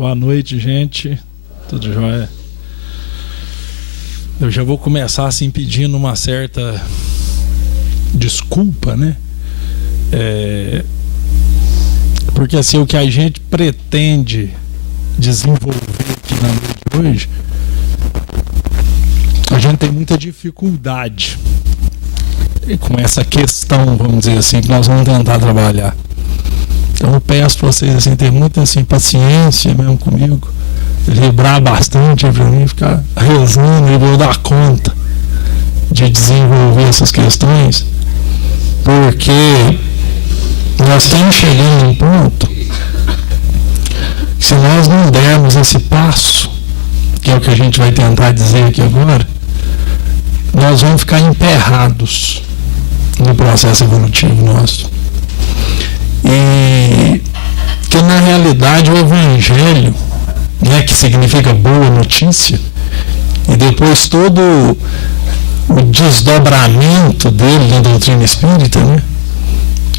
Boa noite, gente. Tudo jóia? Eu já vou começar assim pedindo uma certa desculpa, né? Porque assim, o que a gente pretende desenvolver aqui na noite de hoje, a gente tem muita dificuldade com essa questão, vamos dizer assim, que nós vamos tentar trabalhar. Então eu peço para vocês assim, ter muita assim, paciência mesmo comigo, vibrar bastante para mim, ficar rezando e eu dar conta de desenvolver essas questões, porque nós estamos chegando a um ponto que, se nós não dermos esse passo, que é o que a gente vai tentar dizer aqui agora, nós vamos ficar emperrados no processo evolutivo nosso. E que na realidade o Evangelho, né, que significa boa notícia, e depois todo o desdobramento dele na doutrina espírita, né,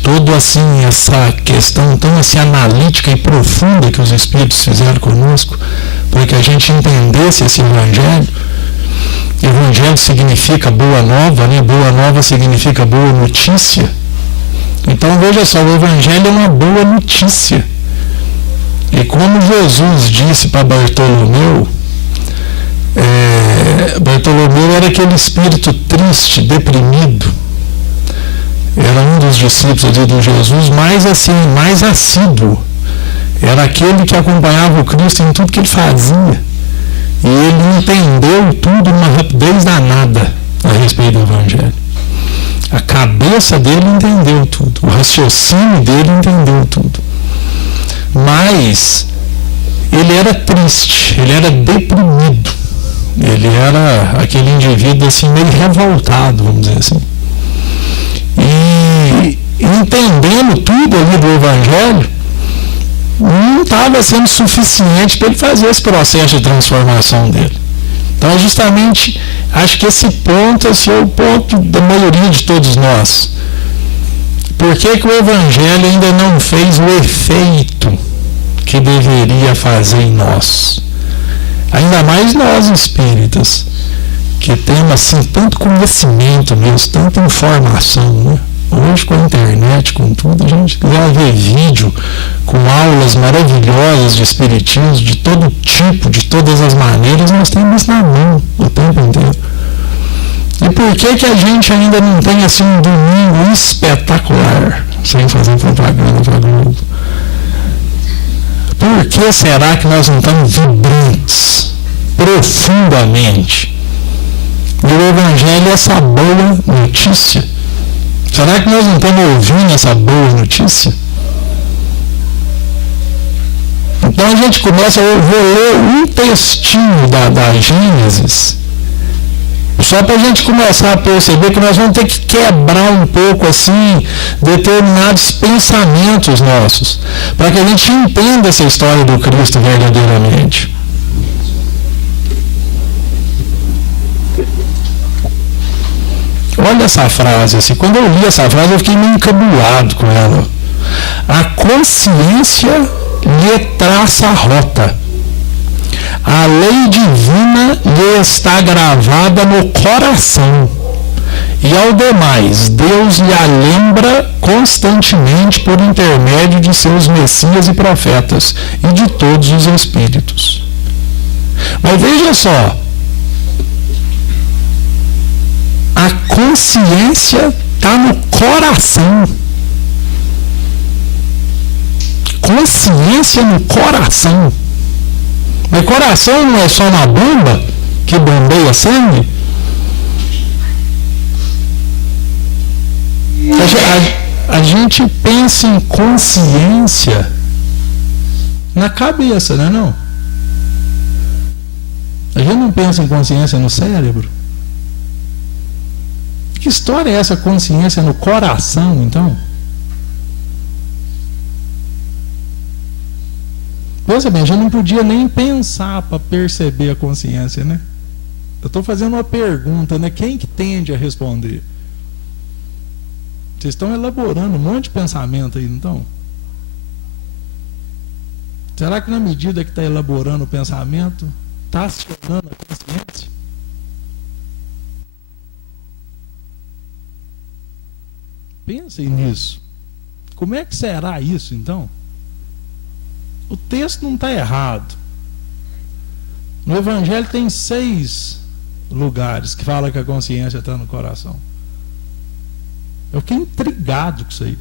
todo assim essa questão tão assim analítica e profunda que os espíritos fizeram conosco para que a gente entendesse esse Evangelho. Evangelho significa boa nova, né? Boa nova significa boa notícia. Então veja só, o Evangelho é uma boa notícia. E como Jesus disse para Bartolomeu, Bartolomeu era aquele espírito triste, deprimido. Era um dos discípulos ali de Jesus, mais assim, mais assíduo. Era aquele que acompanhava o Cristo em tudo que ele fazia. E ele entendeu tudo numa rapidez danada a respeito do Evangelho. A cabeça dele entendeu tudo, o raciocínio dele entendeu tudo. Mas ele era triste, ele era deprimido. Ele era aquele indivíduo assim, meio revoltado, vamos dizer assim. E entendendo tudo ali do Evangelho, não estava sendo suficiente para ele fazer esse processo de transformação dele. Então, justamente, acho que esse ponto é o ponto da maioria de todos nós. Por que o Evangelho ainda não fez o efeito que deveria fazer em nós? Ainda mais nós espíritas, que temos assim, tanto conhecimento mesmo, tanta informação, né? Hoje com a internet, com tudo, a gente quiser ver vídeo com aulas maravilhosas de espiritismo, de todo tipo, de todas as maneiras, nós temos na mão o tempo inteiro. E por que a gente ainda não tem assim um domingo espetacular, sem fazer propaganda para Globo? Por que será que nós não estamos vibrantes profundamente? E o Evangelho é essa boa notícia. Será que nós não estamos ouvindo essa boa notícia? Então a gente começa, eu vou ler um textinho da Gênesis, só para a gente começar a perceber que nós vamos ter que quebrar um pouco assim determinados pensamentos nossos, para que a gente entenda essa história do Cristo verdadeiramente. Olha essa frase, assim, quando eu li essa frase eu fiquei meio encabulado com ela. A consciência lhe traça a rota. A lei divina lhe está gravada no coração. E ao demais, Deus lhe a lembra constantemente por intermédio de seus messias e profetas e de todos os espíritos. Mas veja só, a consciência está no coração. Consciência no coração. Mas coração não é só uma bomba que bombeia sangue? A gente pensa em consciência na cabeça, não é não? A gente não pensa em consciência no cérebro? Que história é essa consciência no coração, então? Pensa bem, já não podia nem pensar para perceber a consciência, né? Eu estou fazendo uma pergunta, né? Quem que tende a responder? Vocês estão elaborando um monte de pensamento aí, então? Será que na medida que está elaborando o pensamento, está acionando a consciência? Pensem nisso. Como é que será isso, então? O texto não está errado. No Evangelho tem 6 lugares que fala que a consciência está no coração. Eu fiquei intrigado com isso aí.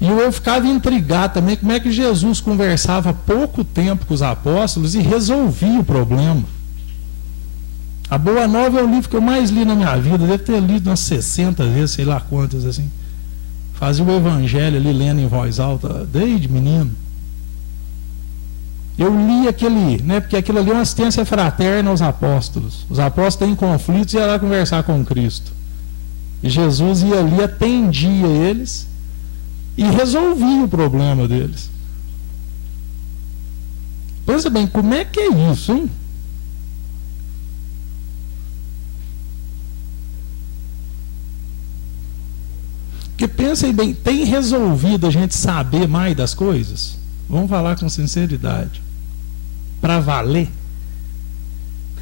E eu ficava intrigado também como é que Jesus conversava pouco tempo com os apóstolos e resolvia o problema. A Boa Nova é o livro que eu mais li na minha vida. Deve ter lido umas 60 vezes, sei lá quantas assim. Fazia o Evangelho ali lendo em voz alta desde menino. Eu li aquele, né, porque aquilo ali é uma assistência fraterna aos apóstolos. Os apóstolos têm conflitos e iam lá conversar com Cristo. E Jesus ia ali, atendia eles e resolvia o problema deles. Pensa bem, como é que é isso, hein? Porque pensem bem, tem resolvido a gente saber mais das coisas? Vamos falar com sinceridade. Para valer?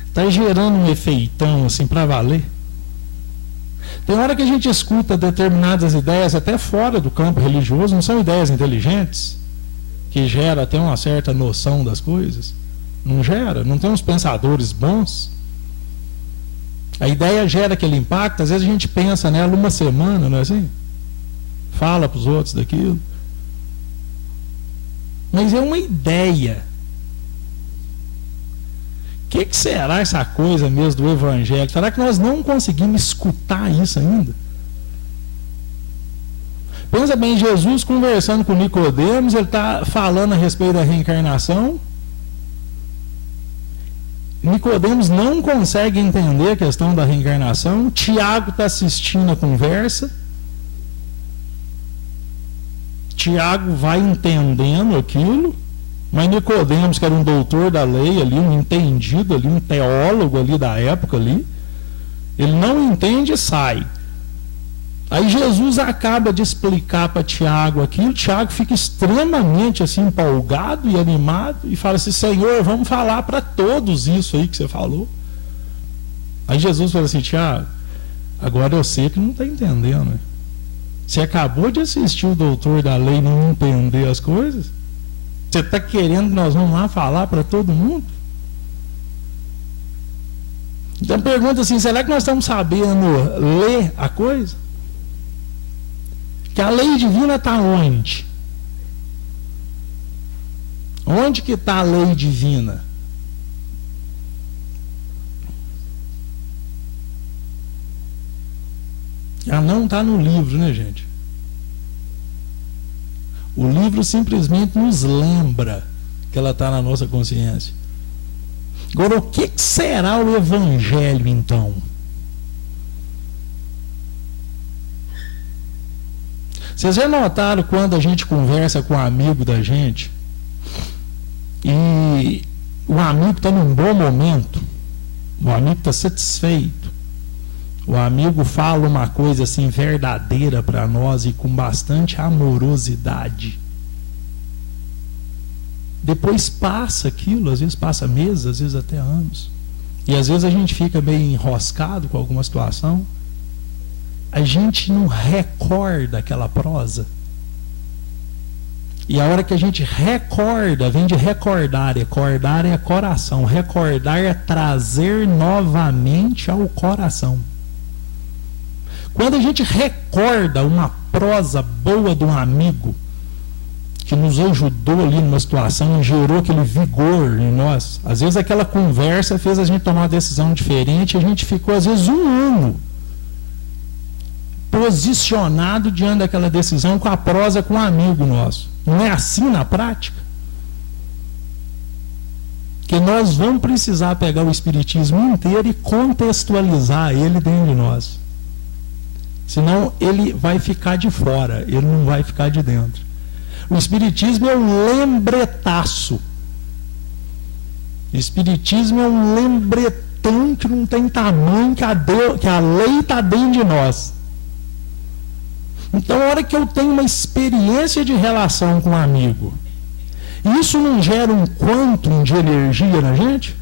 Está gerando um efeitão assim para valer? Tem hora que a gente escuta determinadas ideias até fora do campo religioso, não são ideias inteligentes, que gera até uma certa noção das coisas. Não gera? Não tem uns pensadores bons? A ideia gera aquele impacto, às vezes a gente pensa nela uma semana, não é assim? Fala para os outros daquilo. Mas é uma ideia. O que será essa coisa mesmo do Evangelho? Será que nós não conseguimos escutar isso ainda? Pensa bem, Jesus conversando com Nicodemos, ele está falando a respeito da reencarnação. Nicodemos não consegue entender a questão da reencarnação. Tiago está assistindo a conversa. Tiago vai entendendo aquilo. Mas Nicodemos, que era um doutor da lei ali, um entendido ali, um teólogo ali da época ali, ele não entende e sai. Aí Jesus acaba de explicar para Tiago aquilo, Tiago fica extremamente assim empolgado e animado e fala assim: Senhor, vamos falar para todos isso aí que você falou. Aí Jesus fala assim: Tiago, agora eu sei que não está entendendo, né? Você acabou de assistir o doutor da lei e não entender as coisas? Você está querendo que nós vamos lá falar para todo mundo? Então pergunta assim: será que nós estamos sabendo ler a coisa? Que a lei divina está onde? Onde que está a lei divina? Ela não está no livro, né, gente? O livro simplesmente nos lembra que ela está na nossa consciência. Agora, o que será o Evangelho, então? Vocês já notaram quando a gente conversa com um amigo da gente e o amigo está num bom momento, o amigo está satisfeito, o amigo fala uma coisa assim verdadeira para nós e com bastante amorosidade. Depois passa aquilo, às vezes passa meses, às vezes até anos. E às vezes a gente fica meio enroscado com alguma situação. A gente não recorda aquela prosa. E a hora que a gente recorda, vem de recordar. Recordar é coração. Recordar é trazer novamente ao coração. Quando a gente recorda uma prosa boa de um amigo que nos ajudou ali numa situação e gerou aquele vigor em nós, às vezes aquela conversa fez a gente tomar uma decisão diferente, a gente ficou às vezes um ano posicionado diante daquela decisão com a prosa com um amigo nosso. Não é assim na prática? Que nós vamos precisar pegar o Espiritismo inteiro e contextualizar ele dentro de nós. Senão ele vai ficar de fora, ele não vai ficar de dentro. O Espiritismo é um lembretaço. O Espiritismo é um lembretão que não tem tamanho, que a lei está dentro de nós. Então, a hora que eu tenho uma experiência de relação com um amigo, isso não gera um quantum de energia na gente?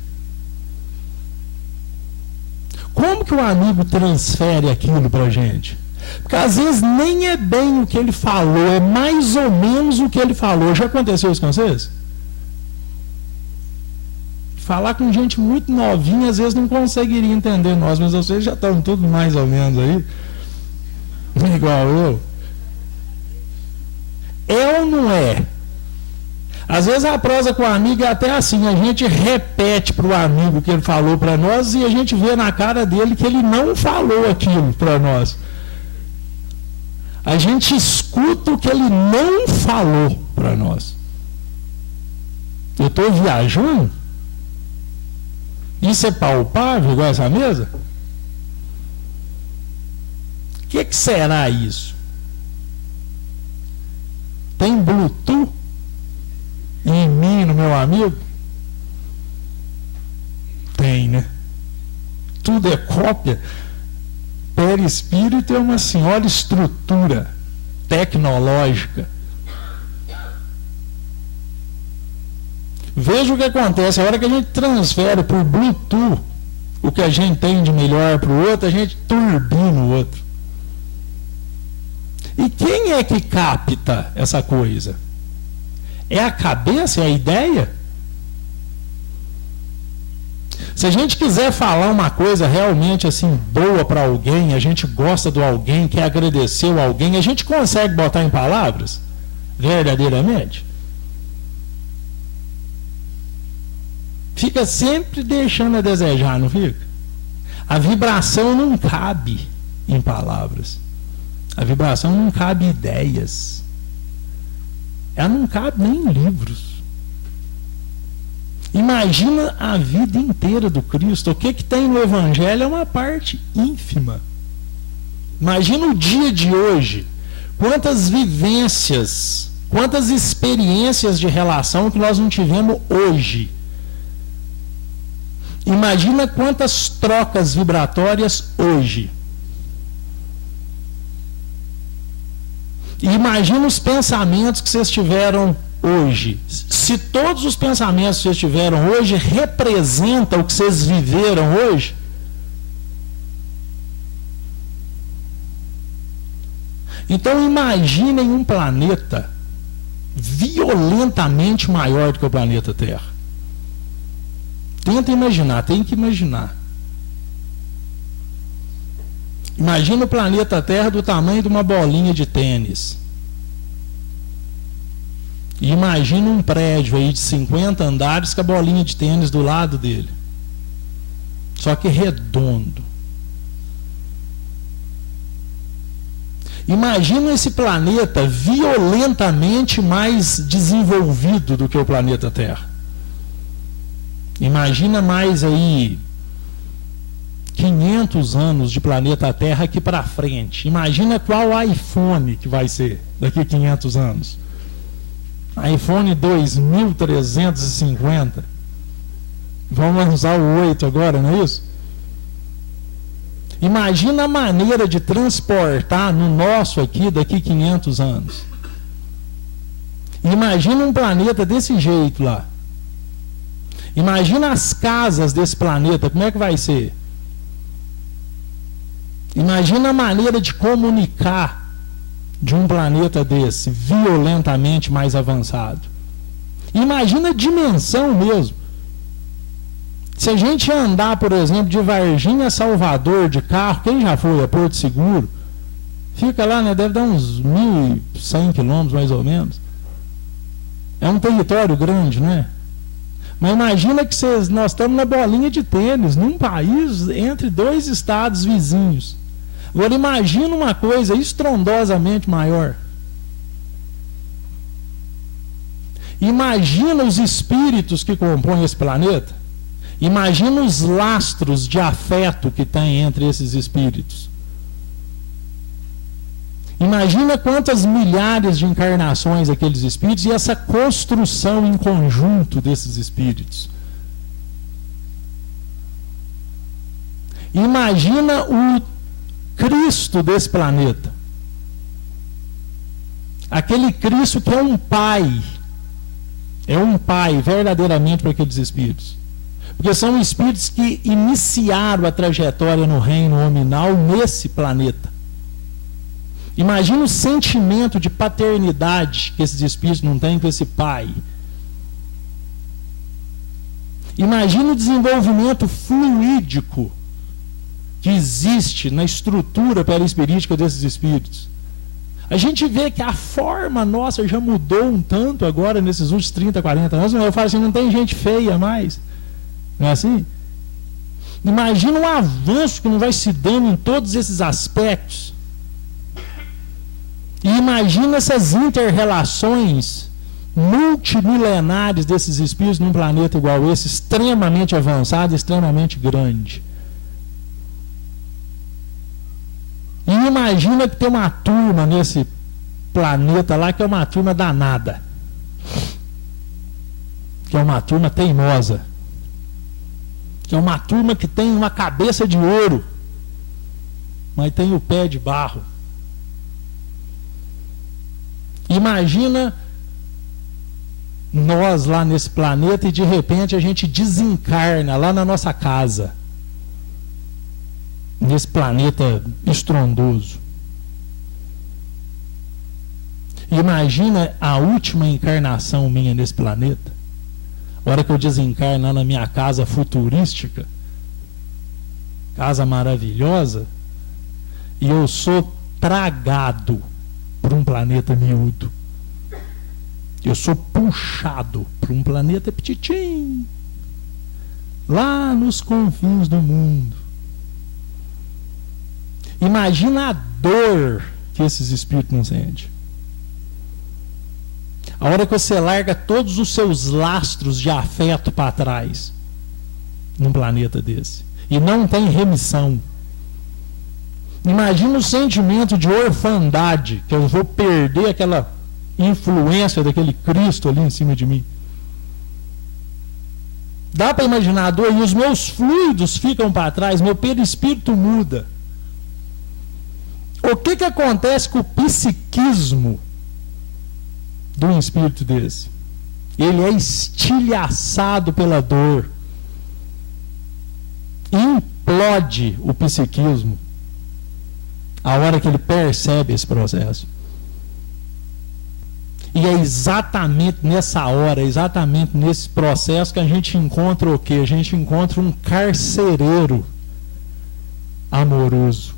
Como que o amigo transfere aquilo para a gente? Porque às vezes nem é bem o que ele falou, é mais ou menos o que ele falou. Já aconteceu isso com vocês? Falar com gente muito novinha, às vezes não conseguiria entender nós, mas vocês já estão tudo mais ou menos aí. Igual eu. É ou não é? Às vezes a prosa com o amigo é até assim, a gente repete para o amigo o que ele falou para nós e a gente vê na cara dele que ele não falou aquilo para nós. A gente escuta o que ele não falou para nós. Eu estou viajando? Isso é palpável, igual essa mesa? O que será isso? Tem Bluetooth em mim, no meu amigo? Tem, né? Tudo é cópia. Perispírito é uma senhora estrutura tecnológica. Veja o que acontece. A hora que a gente transfere por Bluetooth o que a gente tem de melhor para o outro, a gente turbina o outro. E quem é que capta essa coisa? É a cabeça, é a ideia? Se a gente quiser falar uma coisa realmente assim boa para alguém, a gente gosta do alguém, quer agradecer o alguém, a gente consegue botar em palavras? Verdadeiramente? Fica sempre deixando a desejar, não fica? A vibração não cabe em palavras. A vibração não cabe em ideias. Ela não cabe nem em livros. Imagina a vida inteira do Cristo. O que tem no Evangelho é uma parte ínfima. Imagina o dia de hoje. Quantas vivências, quantas experiências de relação que nós não tivemos hoje. Imagina quantas trocas vibratórias hoje. Imagina os pensamentos que vocês tiveram hoje. Se todos os pensamentos que vocês tiveram hoje representam o que vocês viveram hoje, então imaginem um planeta violentamente maior do que o planeta Terra. Tenta imaginar, tem que imaginar. Imagina o planeta Terra do tamanho de uma bolinha de tênis. E imagina um prédio aí de 50 andares com a bolinha de tênis do lado dele. Só que redondo. Imagina esse planeta violentamente mais desenvolvido do que o planeta Terra. Imagina mais aí 500 anos de planeta Terra aqui para frente. Imagina qual iPhone que vai ser daqui a 500 anos. iPhone 2350. Vamos lançar o 8 agora, não é isso? Imagina a maneira de transportar no nosso aqui daqui a 500 anos. Imagina um planeta desse jeito lá. Imagina as casas desse planeta, como é que vai ser? Imagina a maneira de comunicar de um planeta desse, violentamente mais avançado. Imagina a dimensão mesmo. Se a gente andar, por exemplo, de Varginha a Salvador de carro, quem já foi a Porto Seguro, fica lá, né? Deve dar uns 1.100 quilômetros mais ou menos. É um território grande, não é? Mas imagina que nós estamos na bolinha de tênis, num país entre dois estados vizinhos. Agora imagina uma coisa estrondosamente maior. Imagina os espíritos que compõem esse planeta. Imagina os lastros de afeto que tem entre esses espíritos. Imagina quantas milhares de encarnações aqueles espíritos e essa construção em conjunto desses espíritos. Imagina o Cristo desse planeta. Aquele Cristo que é um pai verdadeiramente para aqueles espíritos. Porque são espíritos que iniciaram a trajetória no reino nominal nesse planeta. Imagina o sentimento de paternidade que esses espíritos não têm com esse pai. Imagina o desenvolvimento fluídico que existe na estrutura perispirítica desses espíritos. A gente vê que a forma nossa já mudou um tanto agora nesses últimos 30, 40 anos. Eu falo assim, não tem gente feia mais. Não é assim? Imagina o avanço que não vai se dando em todos esses aspectos. E imagina essas inter-relações multimilenares desses espíritos num planeta igual esse, extremamente avançado, extremamente grande. E imagina que tem uma turma nesse planeta lá que é uma turma danada. Que é uma turma teimosa. Que é uma turma que tem uma cabeça de ouro, mas tem o pé de barro. Imagina nós lá nesse planeta e de repente a gente desencarna lá na nossa casa, nesse planeta estrondoso. Imagina a última encarnação minha nesse planeta. A hora que eu desencarno lá na minha casa futurística, casa maravilhosa, e eu sou tragado por um planeta miúdo. Eu sou puxado para um planeta petitinho, lá nos confins do mundo. Imagina a dor que esses espíritos não sentem. A hora que você larga todos os seus lastros de afeto para trás, num planeta desse, e não tem remissão. Imagina o sentimento de orfandade, que eu vou perder aquela influência daquele Cristo ali em cima de mim. Dá para imaginar a dor? E os meus fluidos ficam para trás, meu perispírito muda. O que acontece com o psiquismo de um espírito desse? Ele é estilhaçado pela dor. Implode o psiquismo a hora que ele percebe esse processo. E é exatamente nessa hora, exatamente nesse processo que a gente encontra o quê? A gente encontra um carcereiro amoroso.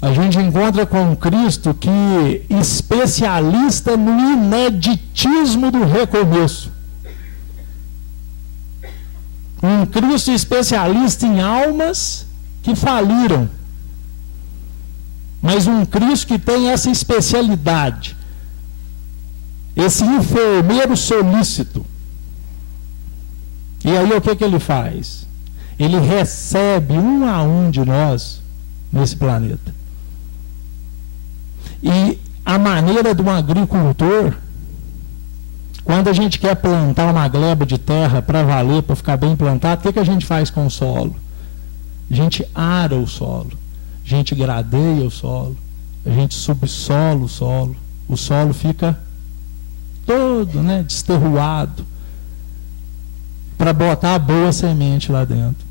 A gente encontra com um Cristo que especialista no ineditismo do recomeço. Um Cristo especialista em almas que faliram. Mas um Cristo que tem essa especialidade. Esse enfermeiro solícito. E aí o que ele faz? Ele recebe um a um de nós nesse planeta. E a maneira de um agricultor, quando a gente quer plantar uma gleba de terra para valer, para ficar bem plantado, o que a gente faz com o solo? A gente ara o solo, a gente gradeia o solo, a gente subsola o solo fica todo, desterruado, para botar a boa semente lá dentro.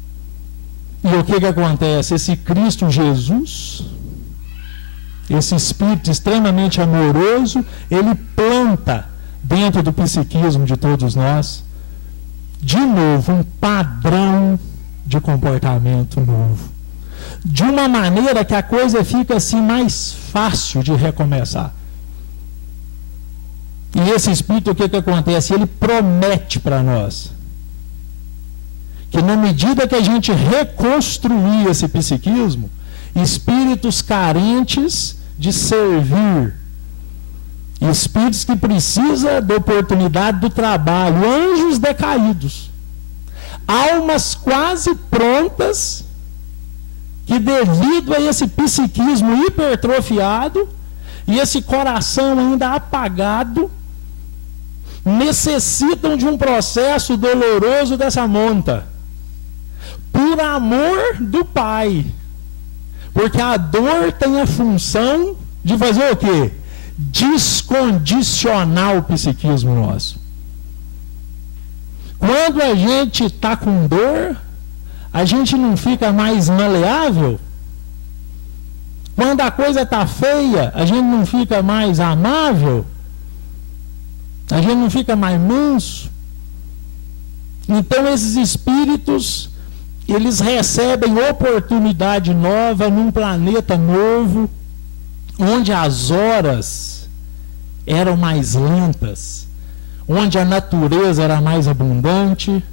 E o que acontece? Esse Cristo Jesus, esse espírito extremamente amoroso, ele planta dentro do psiquismo de todos nós, de novo, um padrão de comportamento novo. De uma maneira que a coisa fica assim mais fácil de recomeçar. E esse espírito, o que acontece? Ele promete para nós que na medida que a gente reconstruir esse psiquismo, espíritos carentes de servir, espíritos que precisam da oportunidade do trabalho, anjos decaídos, almas quase prontas, que devido a esse psiquismo hipertrofiado e esse coração ainda apagado, necessitam de um processo doloroso dessa monta, por amor do Pai. Porque a dor tem a função de fazer o quê? descondicionar o psiquismo nosso. Quando a gente está com dor, a gente não fica mais maleável. Quando a coisa está feia, a gente não fica mais amável. A gente não fica mais manso. Então esses espíritos, eles recebem oportunidade nova num planeta novo, onde as horas eram mais lentas, onde a natureza era mais abundante,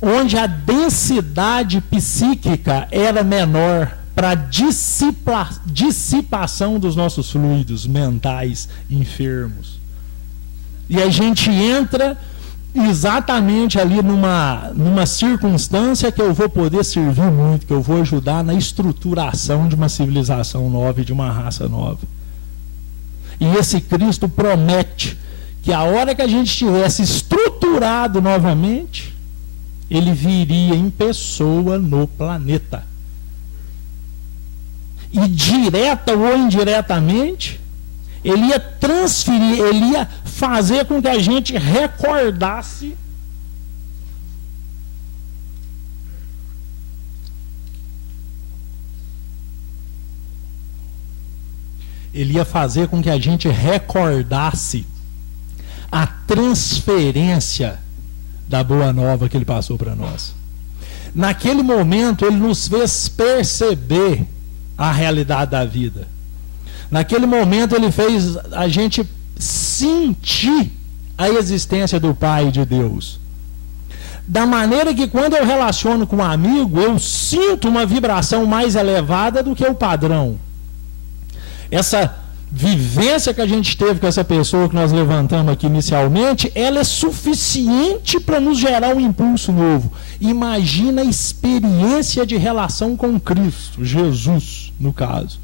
onde a densidade psíquica era menor para dissipação dos nossos fluidos mentais enfermos. E a gente entra exatamente ali numa circunstância que eu vou poder servir muito, que eu vou ajudar na estruturação de uma civilização nova e de uma raça nova. E esse Cristo promete que a hora que a gente estivesse estruturado novamente, ele viria em pessoa no planeta. E direta ou indiretamente, ele ia transferir, ele ia fazer com que a gente recordasse a transferência da boa nova que ele passou para nós. Naquele momento, ele nos fez perceber a realidade da vida. Naquele momento, ele fez a gente sentir a existência do Pai e de Deus. Da maneira que, quando eu relaciono com um amigo, eu sinto uma vibração mais elevada do que o padrão. Essa vivência que a gente teve com essa pessoa que nós levantamos aqui inicialmente, ela é suficiente para nos gerar um impulso novo. Imagina a experiência de relação com Cristo, Jesus, no caso.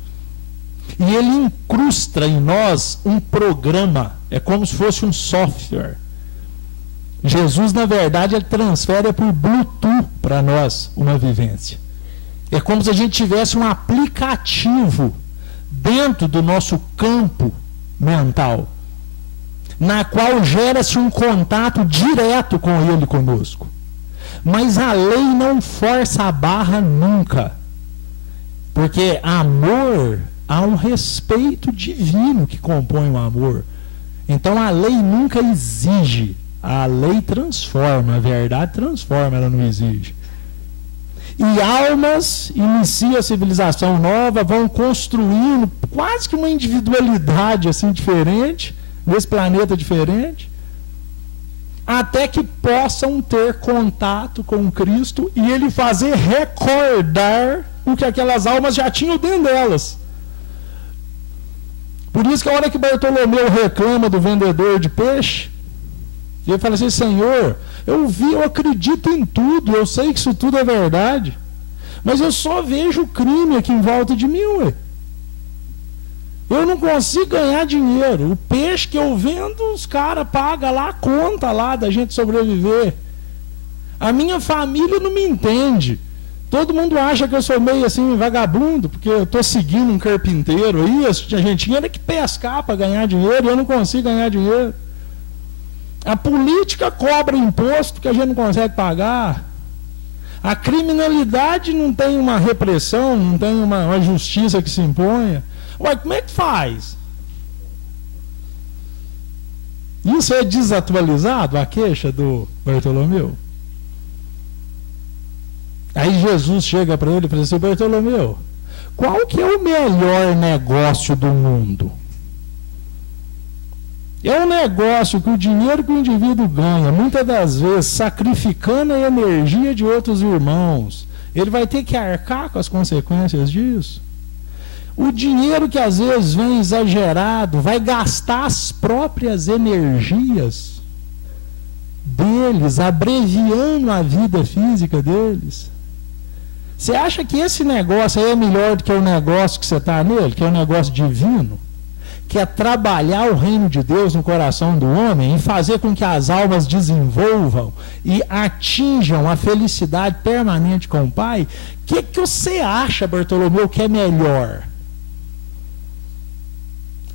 E ele incrusta em nós um programa, é como se fosse um software. Jesus, na verdade, ele transfere por Bluetooth para nós uma vivência. É como se a gente tivesse um aplicativo dentro do nosso campo mental, na qual gera-se um contato direto com ele conosco. Mas a lei não força a barra nunca, porque amor, há um respeito divino que compõe o amor. Então a lei nunca exige, a lei transforma, a verdade transforma, ela não exige. E almas iniciam a civilização nova, vão construindo quase que uma individualidade assim diferente, nesse planeta diferente, até que possam ter contato com Cristo e ele fazer recordar o que aquelas almas já tinham dentro delas. Por isso que a hora que Bartolomeu reclama do vendedor de peixe, ele fala assim: Senhor, eu acredito em tudo, eu sei que isso tudo é verdade, mas eu só vejo o crime aqui em volta de mim, ué. Eu não consigo ganhar dinheiro. O peixe que eu vendo, os caras pagam lá a conta lá da gente sobreviver. A minha família não me entende. Todo mundo acha que eu sou meio assim vagabundo, porque eu estou seguindo um carpinteiro aí, a gente tinha que pescar para ganhar dinheiro e eu não consigo ganhar dinheiro. A política cobra imposto que a gente não consegue pagar. A criminalidade não tem uma repressão, não tem uma justiça que se imponha. Ué, como é que faz? Isso é desatualizado, a queixa do Bartolomeu? Aí Jesus chega para ele e fala assim: Bartolomeu, qual que é o melhor negócio do mundo? É um negócio que o dinheiro que o indivíduo ganha, muitas das vezes sacrificando a energia de outros irmãos, ele vai ter que arcar com as consequências disso. O dinheiro que às vezes vem exagerado vai gastar as próprias energias deles, abreviando a vida física deles. Você acha que esse negócio aí é melhor do que o negócio que você está nele, que é um negócio divino? Que é trabalhar o reino de Deus no coração do homem e fazer com que as almas desenvolvam e atinjam a felicidade permanente com o Pai? O que você acha, Bartolomeu, que é melhor?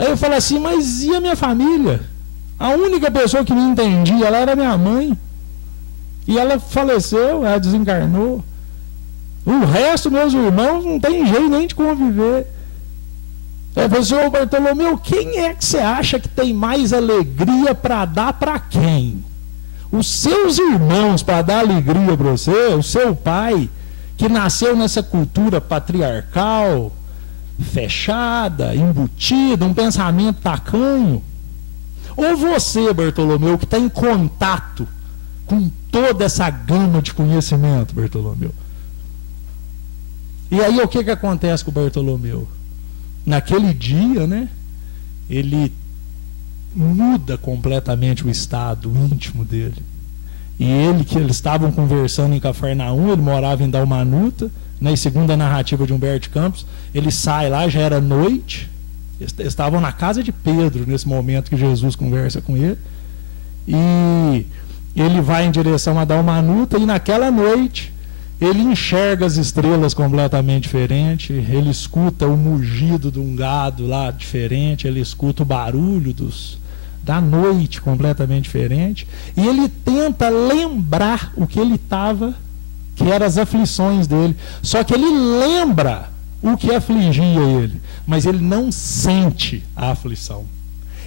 Aí eu falo assim, mas e a minha família? A única pessoa que me entendia, ela era minha mãe. E ela faleceu, ela desencarnou. O resto, meus irmãos, não tem jeito nem de conviver. Eu falei, senhor Bartolomeu, quem é que você acha que tem mais alegria para dar para quem? Os seus irmãos para dar alegria para você, o seu pai, que nasceu nessa cultura patriarcal, fechada, embutida, um pensamento tacanho? Ou você, Bartolomeu, que está em contato com toda essa gama de conhecimento, Bartolomeu? E aí o que acontece com o Bartolomeu? Naquele dia, né, ele muda completamente o estado íntimo dele. E que eles estavam conversando em Cafarnaum, ele morava em Dalmanuta, né, e segundo a narrativa de Humberto Campos, ele sai lá, já era noite, eles estavam na casa de Pedro nesse momento que Jesus conversa com ele, e ele vai em direção a Dalmanuta, e naquela noite ele enxerga as estrelas completamente diferente, ele escuta o mugido de um gado lá diferente, ele escuta o barulho da noite completamente diferente, e ele tenta lembrar o que ele estava, que eram as aflições dele. Só que ele lembra o que afligia ele, mas ele não sente a aflição.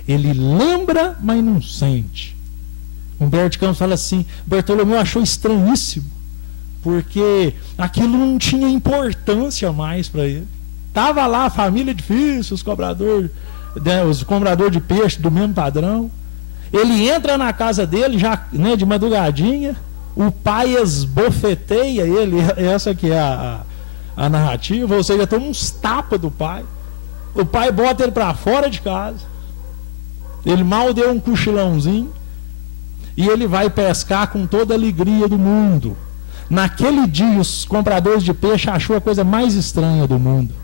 Ele lembra, mas não sente. Humberto Campos fala assim, Bartolomeu achou estranhíssimo, porque aquilo não tinha importância mais para ele. Estava lá a família difícil, os cobradores de peixe do mesmo padrão. Ele entra na casa dele, já, né, de madrugadinha, o pai esbofeteia ele, essa que é a narrativa, ou seja, toma uns tapas do pai. O pai bota ele para fora de casa. Ele mal deu um cochilãozinho e ele vai pescar com toda a alegria do mundo. Naquele dia, os compradores de peixe achou a coisa mais estranha do mundo.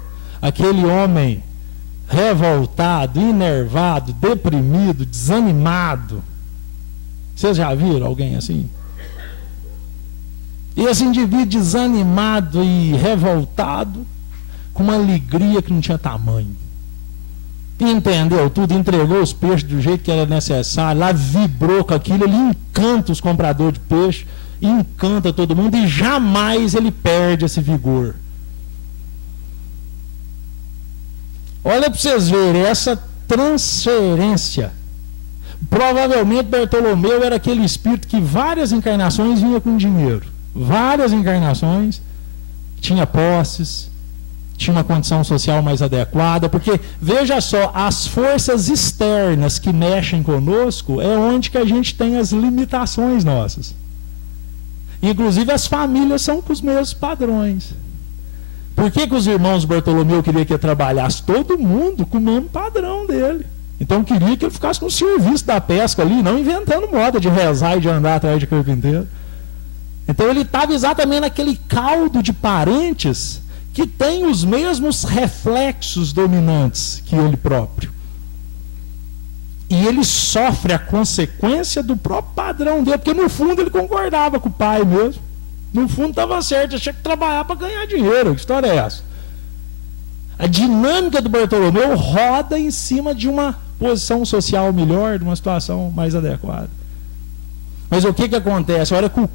Aquele homem revoltado, enervado, deprimido, desanimado. Vocês já viram alguém assim? E esse indivíduo desanimado e revoltado, com uma alegria que não tinha tamanho. Entendeu tudo, entregou os peixes do jeito que era necessário, lá vibrou com aquilo, ele encanta os compradores de peixe, encanta todo mundo e jamais ele perde esse vigor. Olha para vocês verem essa transferência. Provavelmente Bartolomeu era aquele espírito que várias encarnações vinha com dinheiro. Várias encarnações, tinha posses, tinha uma condição social mais adequada, porque, veja só, as forças externas que mexem conosco é onde que a gente tem as limitações nossas. Inclusive as famílias são com os mesmos padrões. Por que os irmãos Bartolomeu queriam que ele trabalhasse? Todo mundo com o mesmo padrão dele. Então queria que ele ficasse no serviço da pesca ali, não inventando moda de rezar e de andar atrás de carpinteiro. Então ele estava exatamente naquele caldo de parentes que tem os mesmos reflexos dominantes que ele próprio. E ele sofre a consequência do próprio padrão dele, porque no fundo ele concordava com o pai mesmo. No fundo estava certo, tinha que trabalhar para ganhar dinheiro. Que história é essa? A dinâmica do Bartolomeu roda em cima de uma posição social melhor, de uma situação mais adequada. Mas o que acontece? Olha que o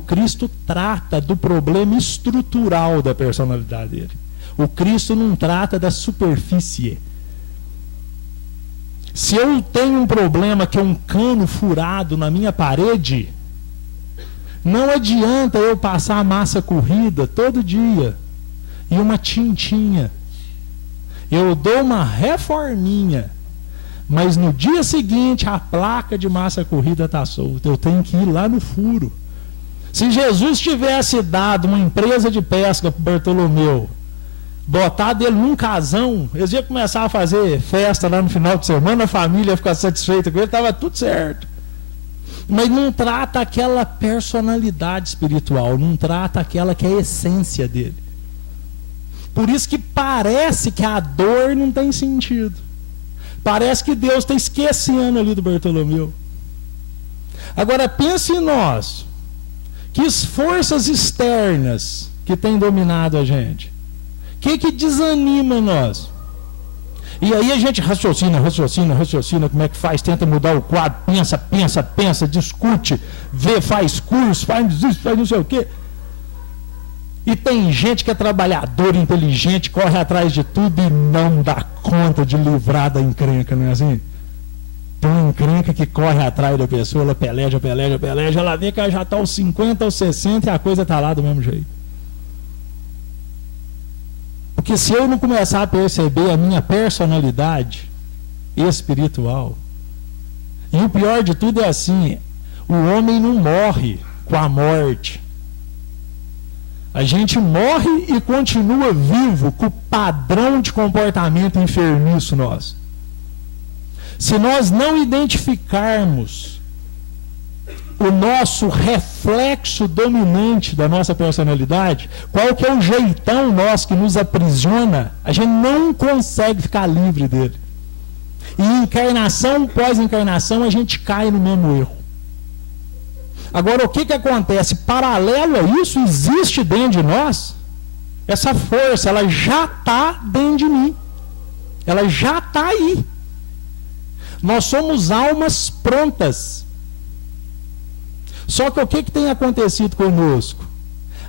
Cristo trata do problema estrutural da personalidade dele. O Cristo não trata da superfície. Se eu tenho um problema que é um cano furado na minha parede, não adianta eu passar a massa corrida todo dia e uma tintinha. Eu dou uma reforminha, mas no dia seguinte a placa de massa corrida está solta. Eu tenho que ir lá no furo. Se Jesus tivesse dado uma empresa de pesca para Bartolomeu, botado ele num casão, eles iam começar a fazer festa lá no final de semana, a família ia ficar satisfeita com ele, estava tudo certo. Mas não trata aquela personalidade espiritual, não trata aquela que é a essência dele. Por isso que parece que a dor não tem sentido. Parece que Deus está esquecendo ali do Bartolomeu. Agora pense em nós, que as forças externas que têm dominado a gente, o que desanima nós? E aí a gente raciocina, como é que faz, tenta mudar o quadro, pensa, discute, vê, faz curso, faz isso, faz não sei o quê. E tem gente que é trabalhador, inteligente, corre atrás de tudo e não dá conta de livrar da encrenca, não é assim? Tem uma encrenca que corre atrás da pessoa, ela peleja, ela vê que ela já está aos 50, aos 60 e a coisa está lá do mesmo jeito. Porque se eu não começar a perceber a minha personalidade espiritual, e o pior de tudo é assim, o homem não morre com a morte. A gente morre e continua vivo com o padrão de comportamento enfermiço nosso. Se nós não identificarmos o nosso reflexo dominante da nossa personalidade, qual que é o jeitão nosso que nos aprisiona, a gente não consegue ficar livre dele. E encarnação pós encarnação a gente cai no mesmo erro. Agora, o que acontece? Paralelo a isso, existe dentro de nós essa força, ela já está dentro de mim. Ela já está aí. Nós somos almas prontas. Só que o que tem acontecido conosco?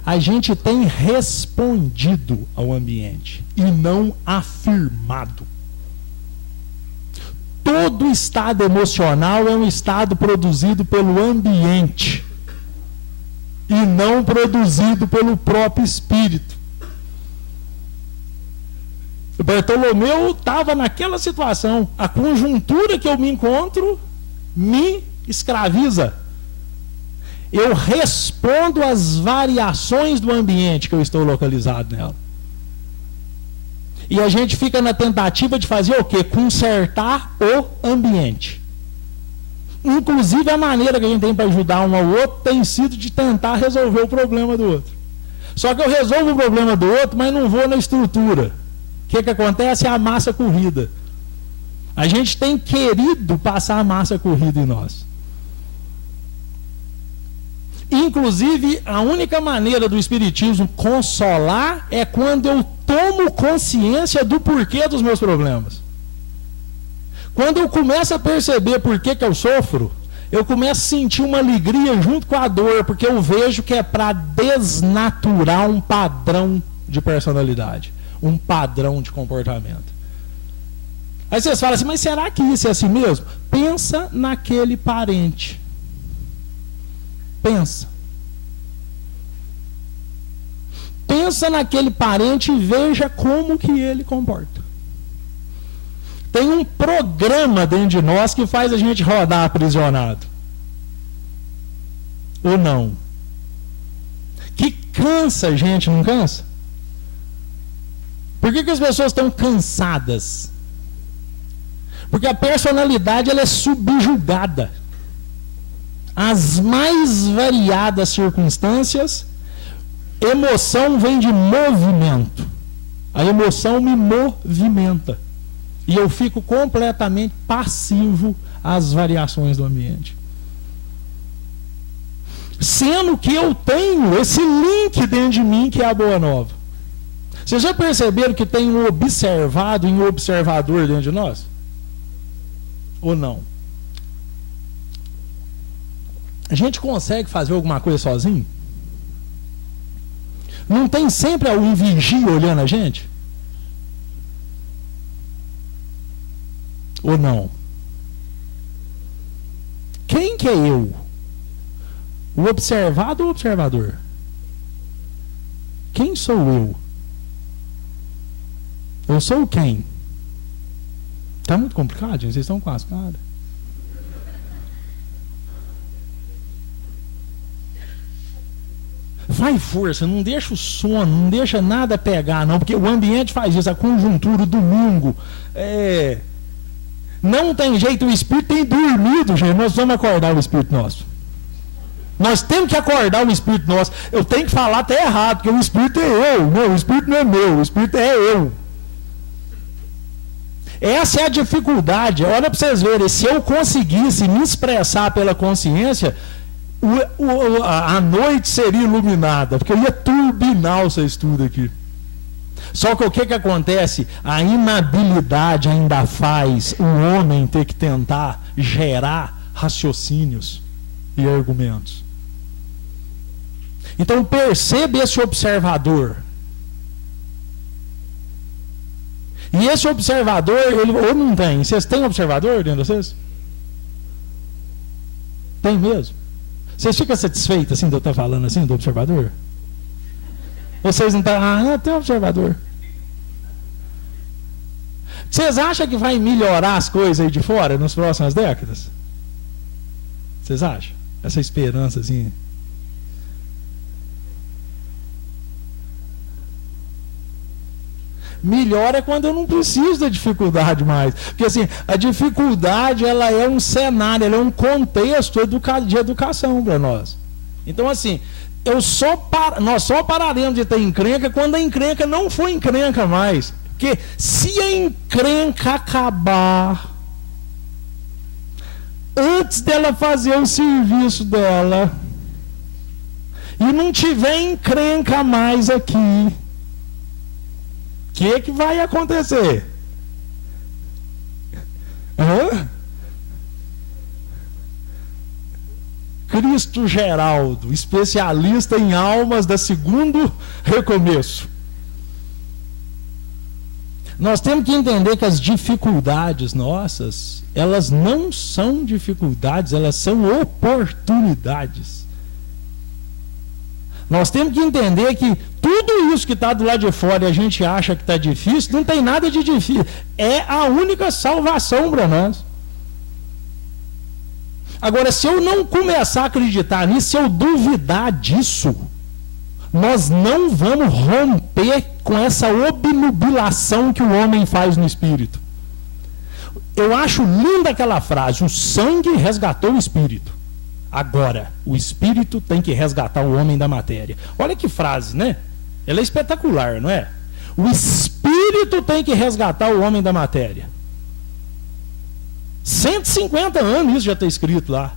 A gente tem respondido ao ambiente e não afirmado. Todo estado emocional é um estado produzido pelo ambiente e não produzido pelo próprio espírito. O Bartolomeu estava naquela situação. A conjuntura que eu me encontro me escraviza. Eu respondo às variações do ambiente que eu estou localizado nela. E a gente fica na tentativa de fazer o quê? Consertar o ambiente. Inclusive a maneira que a gente tem para ajudar um ao outro tem sido de tentar resolver o problema do outro. Só que eu resolvo o problema do outro, mas não vou na estrutura. O que acontece? É a massa corrida. A gente tem querido passar a massa corrida em nós. Inclusive, a única maneira do Espiritismo consolar é quando eu tomo consciência do porquê dos meus problemas. Quando eu começo a perceber por que eu sofro, eu começo a sentir uma alegria junto com a dor, porque eu vejo que é para desnaturar um padrão de personalidade, um padrão de comportamento. Aí vocês falam assim, mas será que isso é assim mesmo? Pensa naquele parente. Pensa naquele parente e veja como que ele comporta. Tem um programa dentro de nós que faz a gente rodar aprisionado. Ou não? Que cansa a gente, não cansa? Por que as pessoas estão cansadas? Porque a personalidade ela é subjugada. As mais variadas circunstâncias, emoção vem de movimento. A emoção me movimenta. E eu fico completamente passivo às variações do ambiente. Sendo que eu tenho esse link dentro de mim que é a boa nova. Vocês já perceberam que tem um observado e um observador dentro de nós? Ou não? A gente consegue fazer alguma coisa sozinho? Não tem sempre um vigia olhando a gente? Ou não? Quem que é eu? O observado ou o observador? Quem sou eu? Eu sou quem? Está muito complicado, gente? Vocês estão com as caras. Vai força, não deixa o sono, não deixa nada pegar, não, porque o ambiente faz isso, a conjuntura, o domingo. Não tem jeito, o espírito tem dormido, gente. Nós vamos acordar o espírito nosso. Nós temos que acordar o espírito nosso. Eu tenho que falar até errado, porque o espírito é eu. Não, o espírito não é meu, o espírito é eu. Essa é a dificuldade. Olha para vocês verem, se eu conseguisse me expressar pela consciência, a noite seria iluminada, porque eu ia turbinar o seu estudo aqui. Só que o que acontece? A inabilidade ainda faz o homem ter que tentar gerar raciocínios e argumentos. Então perceba esse observador. E esse observador, ele ou não tem? Vocês têm observador dentro de vocês? Tem mesmo? Vocês ficam satisfeitos assim de eu estar falando assim do observador? Vocês não estão, tem observador. Vocês acham que vai melhorar as coisas aí de fora nas próximas décadas? Vocês acham? Essa esperança assim. Melhor é quando eu não preciso da dificuldade mais. Porque assim, a dificuldade ela é um cenário, ela é um contexto de educação para nós. Então assim, nós só pararemos de ter encrenca quando a encrenca não for encrenca mais. Porque se a encrenca acabar antes dela fazer o serviço dela e não tiver encrenca mais aqui, o que vai acontecer? Cristo Geraldo, especialista em almas da segundo recomeço. Nós temos que entender que as dificuldades nossas, elas não são dificuldades, elas são oportunidades. Nós temos que entender que tudo isso que está do lado de fora e a gente acha que está difícil, não tem nada de difícil. É a única salvação para nós. Agora, se eu não começar a acreditar nisso, se eu duvidar disso, nós não vamos romper com essa obnubilação que o homem faz no espírito. Eu acho linda aquela frase: o sangue resgatou o espírito. Agora, o espírito tem que resgatar o homem da matéria. Olha que frase, né? Ela é espetacular, não é? O espírito tem que resgatar o homem da matéria. 150 anos isso já está escrito lá.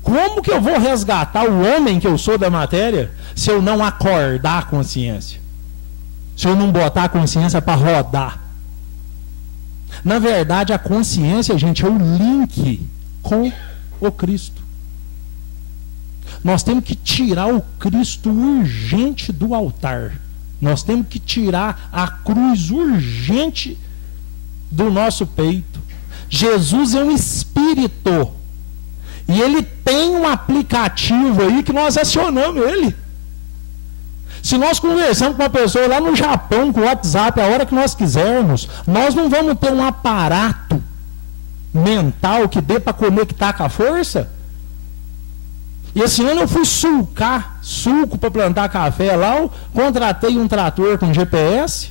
Como que eu vou resgatar o homem que eu sou da matéria se eu não acordar a consciência? Se eu não botar a consciência para rodar? Na verdade, a consciência, gente, é o link com o Cristo. Nós temos que tirar o Cristo urgente do altar. Nós temos que tirar a cruz urgente do nosso peito. Jesus é um espírito. E ele tem um aplicativo aí que nós acionamos ele. Se nós conversamos com uma pessoa lá no Japão, com o WhatsApp, a hora que nós quisermos, nós não vamos ter um aparato mental que dê para conectar com a força? E esse ano eu fui suco para plantar café lá, eu contratei um trator com GPS,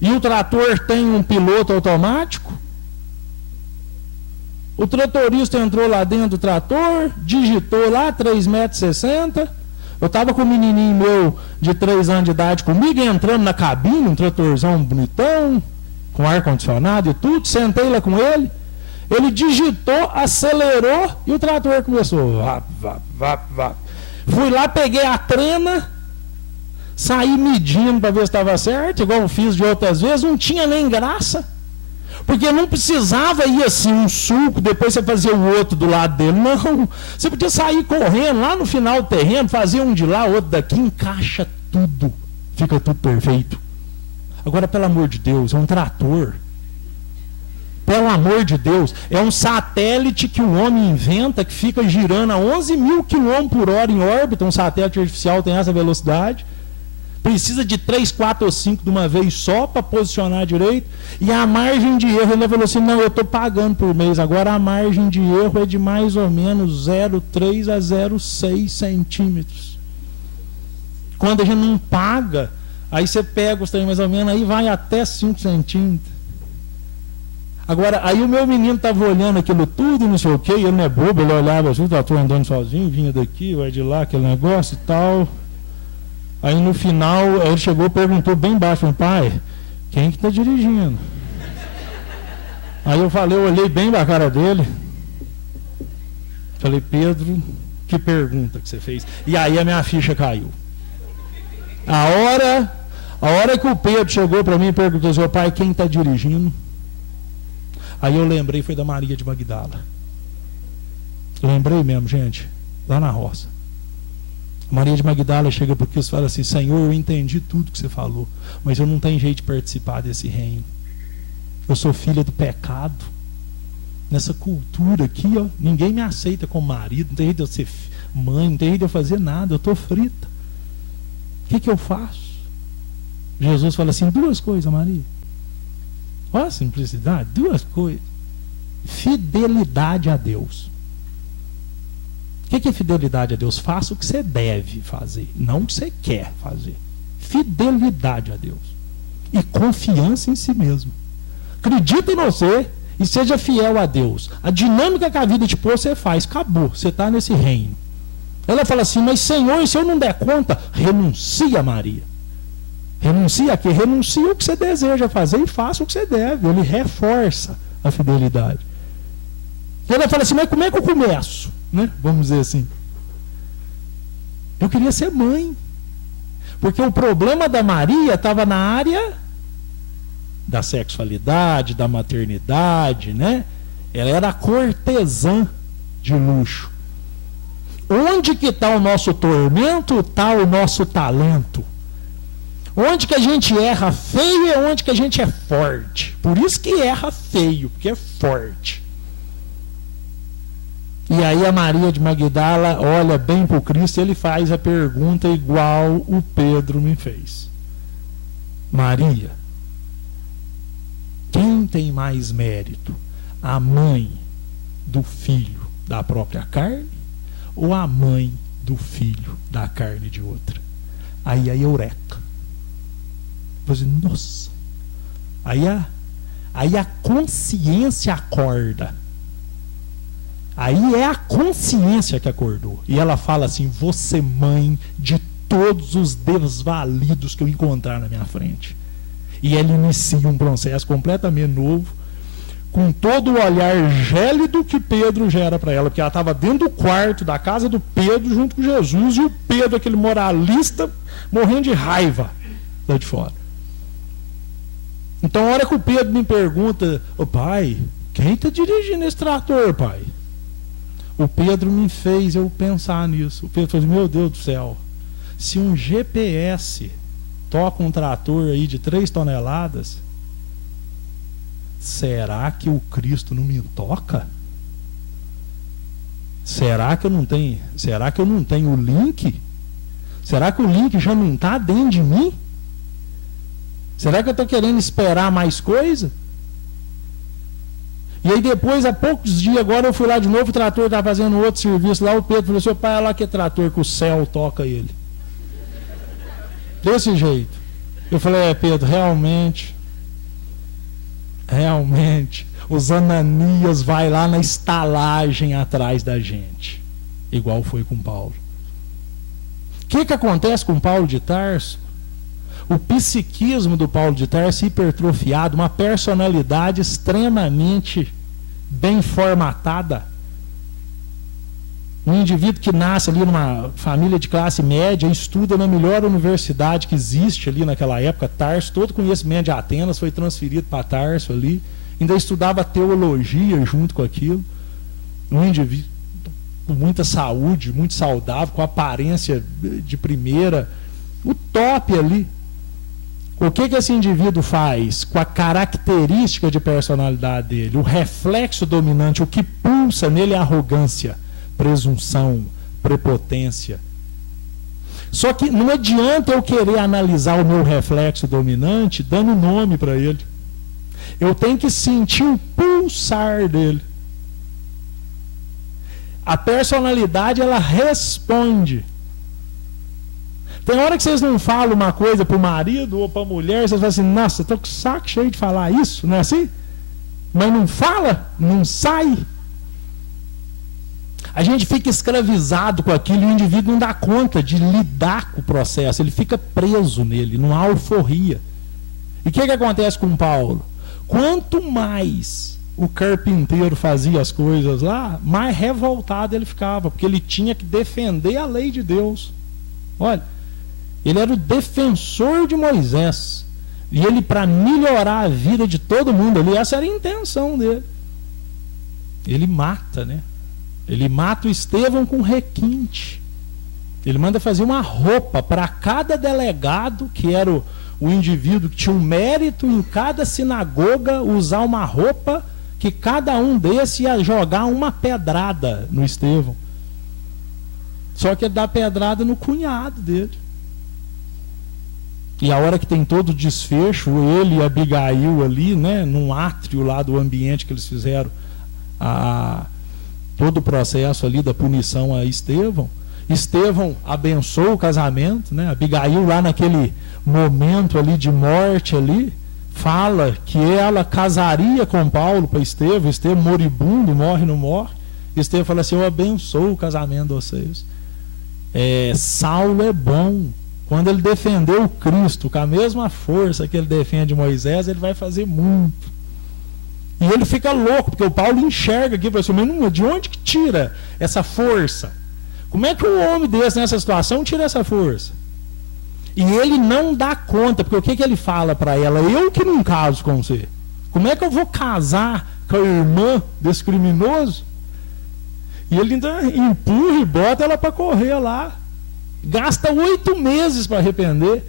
e o trator tem um piloto automático. O tratorista entrou lá dentro do trator, digitou lá 3,60 m. Eu estava com um menininho meu de 3 anos de idade comigo, entrando na cabine, um tratorzão bonitão, com ar-condicionado e tudo, sentei lá com ele. Ele digitou, acelerou e o trator começou. Vá. Fui lá, peguei a trena, saí medindo para ver se estava certo, igual eu fiz de outras vezes, não tinha nem graça. Porque não precisava ir assim, um suco, depois você fazia o outro do lado dele. Não, você podia sair correndo lá no final do terreno, fazer um de lá, outro daqui, encaixa tudo. Fica tudo perfeito. Agora, pelo amor de Deus, é um trator. Pelo amor de Deus, é um satélite que o homem inventa, que fica girando a 11 mil km/h em órbita. Um satélite artificial tem essa velocidade. Precisa de 3, 4 ou 5 de uma vez só para posicionar direito. E a margem de erro, ele falou assim, não, eu estou pagando por mês. Agora a margem de erro é de mais ou menos 0,3 a 0,6 centímetros. Quando a gente não paga, aí você pega os trem mais ou menos, aí vai até 5 centímetros. Agora, aí o meu menino estava olhando aquilo tudo, não sei o quê, e ele não é bobo, ele olhava assim, o trator andando sozinho, vinha daqui, vai de lá, aquele negócio e tal. Aí no final, ele chegou e perguntou bem baixo, pai, quem que está dirigindo? Aí eu olhei bem pra cara dele, falei, Pedro, que pergunta que você fez? E aí a minha ficha caiu. A A hora que o Pedro chegou para mim e perguntou assim, pai, quem está dirigindo? Aí eu lembrei, foi da Maria de Magdala. Eu lembrei mesmo, gente, lá na roça. Maria de Magdala chega para Cristo e fala assim, Senhor, eu entendi tudo que você falou, mas eu não tenho jeito de participar desse reino. Eu sou filha do pecado. Nessa cultura aqui, ó, ninguém me aceita como marido, não tem jeito de eu ser mãe, não tem jeito de eu fazer nada, eu estou frita. O que eu faço? Jesus fala assim, 2 coisas, Maria. Olha a simplicidade, 2 coisas. Fidelidade a Deus. O que é fidelidade a Deus? Faça o que você deve fazer, não o que você quer fazer. Fidelidade a Deus. E confiança em si mesmo. Acredita em você e seja fiel a Deus. A dinâmica que a vida te pôs, você faz. Acabou, você está nesse reino. Ela fala assim, mas Senhor, se eu não der conta, renuncia, Maria. Renuncia a quê? Renuncia o que você deseja fazer e faça o que você deve. Ele reforça a fidelidade. Ela fala assim, mas como é que eu começo? Né? Vamos dizer assim. Eu queria ser mãe. Porque o problema da Maria estava na área da sexualidade, da maternidade, né? Ela era cortesã de luxo. Onde que está o nosso tormento, está o nosso talento. Onde que a gente erra feio é onde que a gente é forte. Por isso que erra feio, porque é forte. E aí a Maria de Magdala olha bem para o Cristo e ele faz a pergunta igual o Pedro me fez. Maria, quem tem mais mérito? A mãe do filho da própria carne ou a mãe do filho da carne de outra? Aí a eureka. Você, nossa. Aí a consciência acorda. Aí é a consciência que acordou. E ela fala assim, vou ser mãe de todos os desvalidos que eu encontrar na minha frente. E ela inicia um processo completamente novo, com todo o olhar gélido que Pedro gera para ela, porque ela estava dentro do quarto da casa do Pedro junto com Jesus, e o Pedro, aquele moralista, morrendo de raiva lá de fora. Então a hora que o Pedro me pergunta, ô pai, quem está dirigindo esse trator, pai? O Pedro me fez eu pensar nisso. O Pedro falou, meu Deus do céu, se um GPS toca um trator aí de 3 toneladas, será que o Cristo não me toca? Será que eu não tenho o link? Será que o link já não está dentro de mim? Será que eu estou querendo esperar mais coisa? E aí depois, há poucos dias, agora eu fui lá de novo, o trator estava fazendo outro serviço lá, o Pedro falou assim, pai, olha lá que trator que o céu toca ele. Desse jeito. Eu falei, Pedro, realmente, os Ananias vai lá na estalagem atrás da gente. Igual foi com Paulo. O que acontece com Paulo de Tarso? O psiquismo do Paulo de Tarso hipertrofiado, uma personalidade extremamente bem formatada. Um indivíduo que nasce ali numa família de classe média, estuda na melhor universidade que existe ali naquela época, Tarso, todo conhecimento de Atenas foi transferido para Tarso ali, ainda estudava teologia junto com aquilo. Um indivíduo com muita saúde, muito saudável, com aparência de primeira, o top ali. O que esse indivíduo faz com a característica de personalidade dele? O reflexo dominante, o que pulsa nele é arrogância, presunção, prepotência. Só que não adianta eu querer analisar o meu reflexo dominante dando nome para ele. Eu tenho que sentir o pulsar dele. A personalidade, ela responde. Tem hora que vocês não falam uma coisa para o marido ou para a mulher, vocês falam assim, nossa, estou com o saco cheio de falar isso, não é assim? Mas não fala, não sai. A gente fica escravizado com aquilo e o indivíduo não dá conta de lidar com o processo, ele fica preso nele, não há alforria. E o que acontece com Paulo? Quanto mais o carpinteiro fazia as coisas lá, mais revoltado ele ficava, porque ele tinha que defender a lei de Deus. Olha, Ele era o defensor de Moisés. E ele, para melhorar a vida de todo mundo ali, essa era a intenção dele. Ele mata, né? Ele mata o Estevão com requinte. Ele manda fazer uma roupa para cada delegado, que era o indivíduo que tinha um mérito em cada sinagoga, usar uma roupa que cada um desse ia jogar uma pedrada no Estevão. Só que ele dá pedrada no cunhado dele. E a hora que tem todo o desfecho, ele e Abigail ali, né, num átrio lá do ambiente que eles fizeram, todo o processo ali da punição a Estevão. Estevão abençoou o casamento, né? Abigail lá naquele momento ali de morte ali, fala que ela casaria com Paulo para Estevão. Estevão moribundo, morre, não morre. Estevão fala assim: eu abençoo o casamento de vocês. Saulo é bom. Quando ele defendeu Cristo com a mesma força que ele defende Moisés, ele vai fazer muito. E ele fica louco, porque o Paulo enxerga aqui, assim, mas de onde que tira essa força? Como é que um homem desse nessa situação tira essa força? E ele não dá conta, porque o que ele fala para ela? Eu que não caso com você. Como é que eu vou casar com a irmã desse criminoso? E ele ainda empurra e bota ela para correr lá. Gasta 8 meses para arrepender.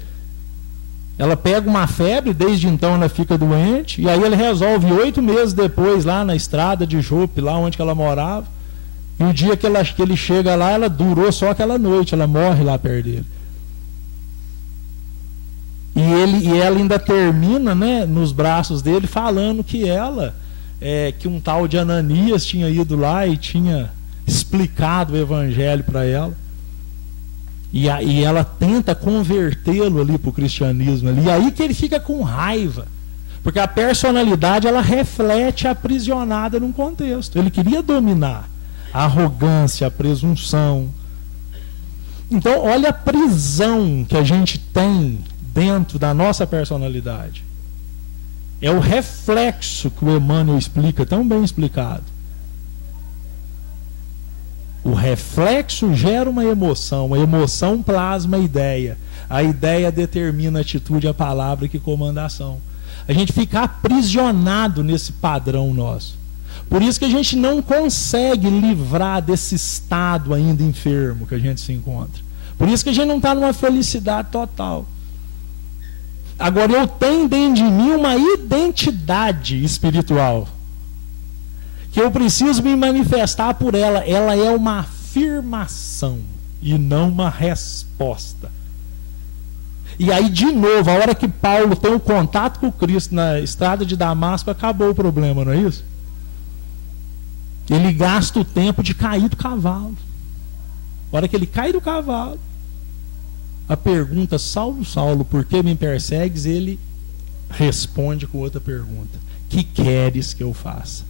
Ela pega uma febre, desde então ela fica doente, e aí ele resolve 8 meses depois, lá na estrada de Jope, lá onde ela morava. E o dia que ele chega lá, ela durou só aquela noite, ela morre lá perto dele. E ela ainda termina, né, nos braços dele, falando que que um tal de Ananias tinha ido lá e tinha explicado o evangelho para ela. E ela tenta convertê-lo ali para o cristianismo ali. E aí que ele fica com raiva, porque a personalidade ela reflete a aprisionada num contexto. Ele queria dominar a arrogância, a presunção. Então olha a prisão que a gente tem dentro da nossa personalidade. É o reflexo que o Emmanuel explica, tão bem explicado. O reflexo gera uma emoção, a emoção plasma a ideia determina a atitude, a palavra que comanda a ação. A gente fica aprisionado nesse padrão nosso. Por isso que a gente não consegue livrar desse estado ainda enfermo que a gente se encontra. Por isso que a gente não está numa felicidade total. Agora, eu tenho dentro de mim uma identidade espiritual, que eu preciso me manifestar por ela. Ela é uma afirmação e não uma resposta. E aí, de novo, a hora que Paulo tem um contato com Cristo na estrada de Damasco, acabou o problema, não é isso? Ele gasta o tempo de cair do cavalo. A hora que ele cai do cavalo, a pergunta: Saulo, Saulo, por que me persegues? Ele responde com outra pergunta: que queres que eu faça?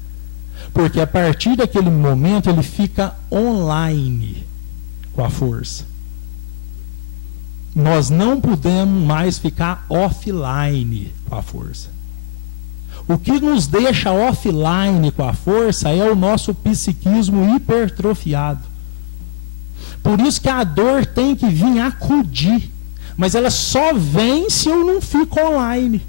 Porque a partir daquele momento ele fica online com a força. Nós não podemos mais ficar offline com a força. O que nos deixa offline com a força é o nosso psiquismo hipertrofiado. Por isso que a dor tem que vir acudir. Mas ela só vem se eu não fico online.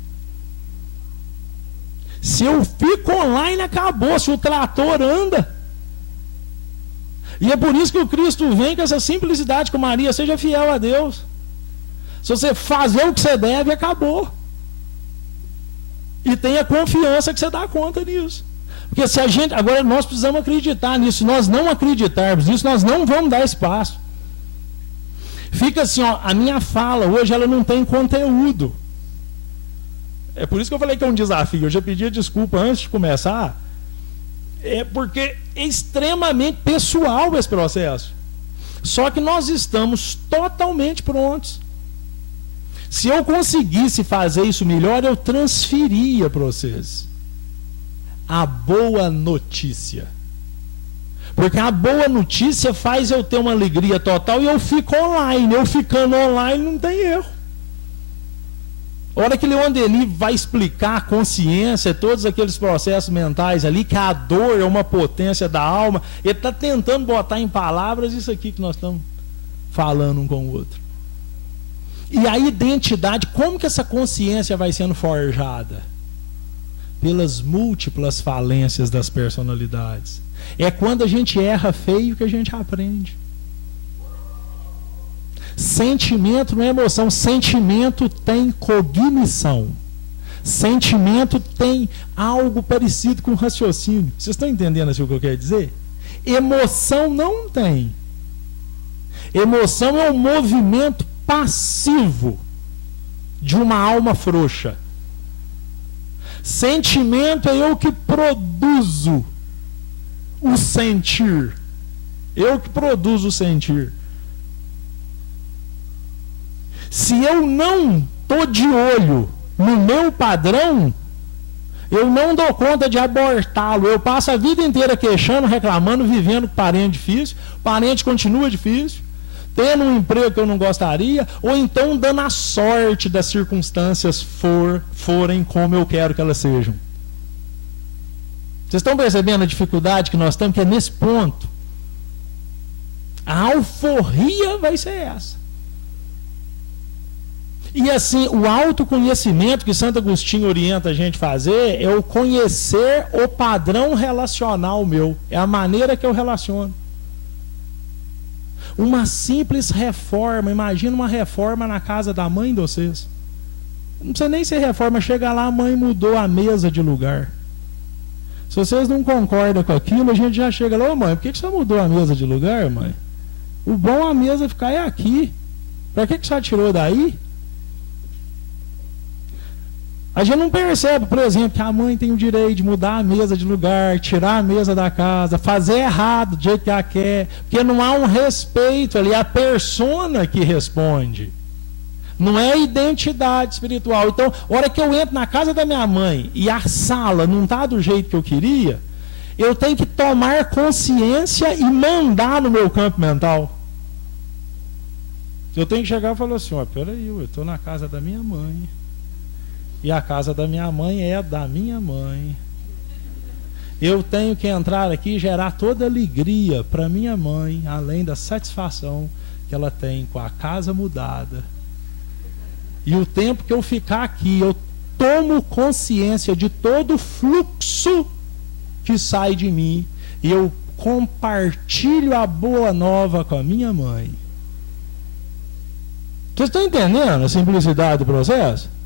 Se eu fico online, acabou. Se o trator anda. E é por isso que o Cristo vem com essa simplicidade com Maria: seja fiel a Deus. Se você fazer o que você deve, acabou. E tenha confiança que você dá conta disso. Porque se a gente, agora nós precisamos acreditar nisso. Se nós não acreditarmos nisso, nós não vamos dar espaço. Fica assim, ó, a minha fala hoje ela não tem conteúdo. É por isso que eu falei que é um desafio. Eu já pedi desculpa antes de começar. É porque é extremamente pessoal esse processo. Só que nós estamos totalmente prontos. Se eu conseguisse fazer isso melhor, eu transferia para vocês a boa notícia. Porque a boa notícia faz eu ter uma alegria total e eu fico online. Eu ficando online não tem erro. A hora que Leon Denis vai explicar a consciência, todos aqueles processos mentais ali, que a dor é uma potência da alma, ele está tentando botar em palavras isso aqui que nós estamos falando um com o outro. E a identidade, como que essa consciência vai sendo forjada? Pelas múltiplas falências das personalidades. É quando a gente erra feio que a gente aprende. Sentimento não é emoção, sentimento tem cognição. Sentimento tem algo parecido com raciocínio. Vocês estão entendendo assim o que eu quero dizer? Emoção não tem. Emoção é um movimento passivo de uma alma frouxa. Sentimento é eu que produzo o sentir. Eu que produzo o sentir. Se eu não estou de olho no meu padrão, eu não dou conta de abortá-lo. Eu passo a vida inteira queixando, reclamando, vivendo com parente difícil. O parente continua difícil, tendo um emprego que eu não gostaria, ou então dando a sorte das circunstâncias forem como eu quero que elas sejam. Vocês estão percebendo a dificuldade que nós temos, que é nesse ponto? A alforria vai ser essa. E assim, o autoconhecimento que Santo Agostinho orienta a gente a fazer é o conhecer o padrão relacional meu. É a maneira que eu relaciono. Uma simples reforma, imagina uma reforma na casa da mãe de vocês. Não precisa nem ser reforma, chega lá, a mãe mudou a mesa de lugar. Se vocês não concordam com aquilo, a gente já chega lá, ô mãe, por que você mudou a mesa de lugar, mãe? O bom a mesa ficar é aqui. Para que você tirou daí? A gente não percebe, por exemplo, que a mãe tem o direito de mudar a mesa de lugar, tirar a mesa da casa, fazer errado do jeito que ela quer, porque não há um respeito ali, é a persona que responde. Não é a identidade espiritual. Então, a hora que eu entro na casa da minha mãe e a sala não está do jeito que eu queria, eu tenho que tomar consciência e mandar no meu campo mental. Eu tenho que chegar e falar assim, ó, peraí, eu estou na casa da minha mãe. E a casa da minha mãe é da minha mãe. Eu tenho que entrar aqui e gerar toda alegria para minha mãe, além da satisfação que ela tem com a casa mudada. E o tempo que eu ficar aqui, eu tomo consciência de todo o fluxo que sai de mim e eu compartilho a boa nova com a minha mãe. Vocês estão entendendo a simplicidade do processo?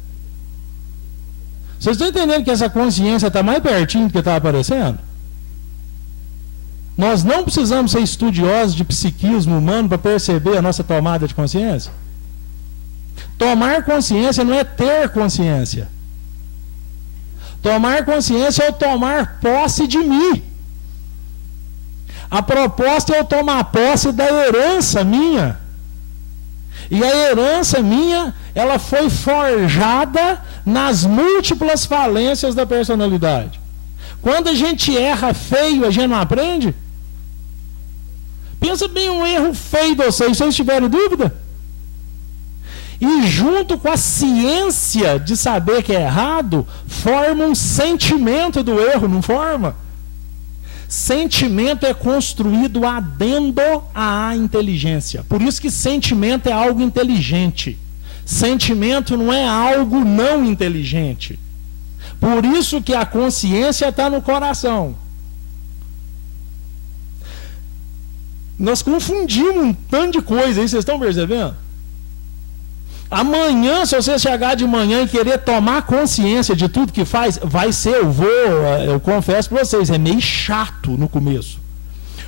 Vocês estão entendendo que essa consciência está mais pertinho do que está aparecendo? Nós não precisamos ser estudiosos de psiquismo humano para perceber a nossa tomada de consciência. Tomar consciência não é ter consciência. Tomar consciência é eu tomar posse de mim. A proposta é eu tomar posse da herança minha. E a herança minha, ela foi forjada nas múltiplas falências da personalidade. Quando a gente erra feio, a gente não aprende? Pensa bem um erro feio de vocês, se vocês tiverem dúvida. E junto com a ciência de saber que é errado, forma um sentimento do erro, não forma? Sentimento é construído adendo à inteligência. Por isso que sentimento é algo inteligente. Sentimento não é algo não inteligente. Por isso que a consciência está no coração. Nós confundimos um tanto de coisa aí, vocês estão percebendo? Amanhã, se você chegar de manhã e querer tomar consciência de tudo que faz, vai ser, eu confesso para vocês, é meio chato no começo.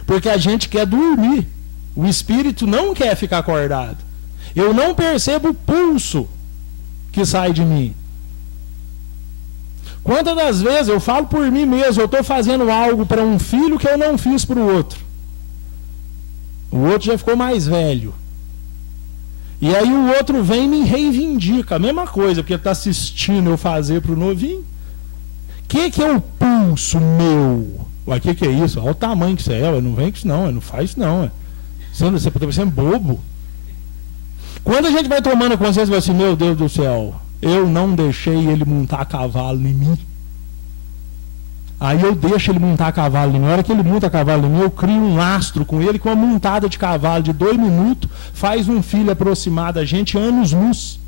Porque a gente quer dormir. O espírito não quer ficar acordado. Eu não percebo o pulso que sai de mim. Quantas das vezes eu falo por mim mesmo, eu estou fazendo algo para um filho que eu não fiz para o outro. O outro já ficou mais velho. E aí o outro vem e me reivindica. A mesma coisa, porque está assistindo eu fazer para o novinho. O que é o pulso meu? O que é isso? Olha o tamanho que você é. Não vem com isso não, não faz isso não. Você pode ser bobo. Quando a gente vai tomando consciência, vai assim, meu Deus do céu, eu não deixei ele montar a cavalo em mim. Aí eu deixo ele montar a cavalo em mim. Na hora que ele monta a cavalo em mim, eu crio um lastro com ele, com uma montada de cavalo de 2 minutos, faz um filho aproximado a gente anos-luz.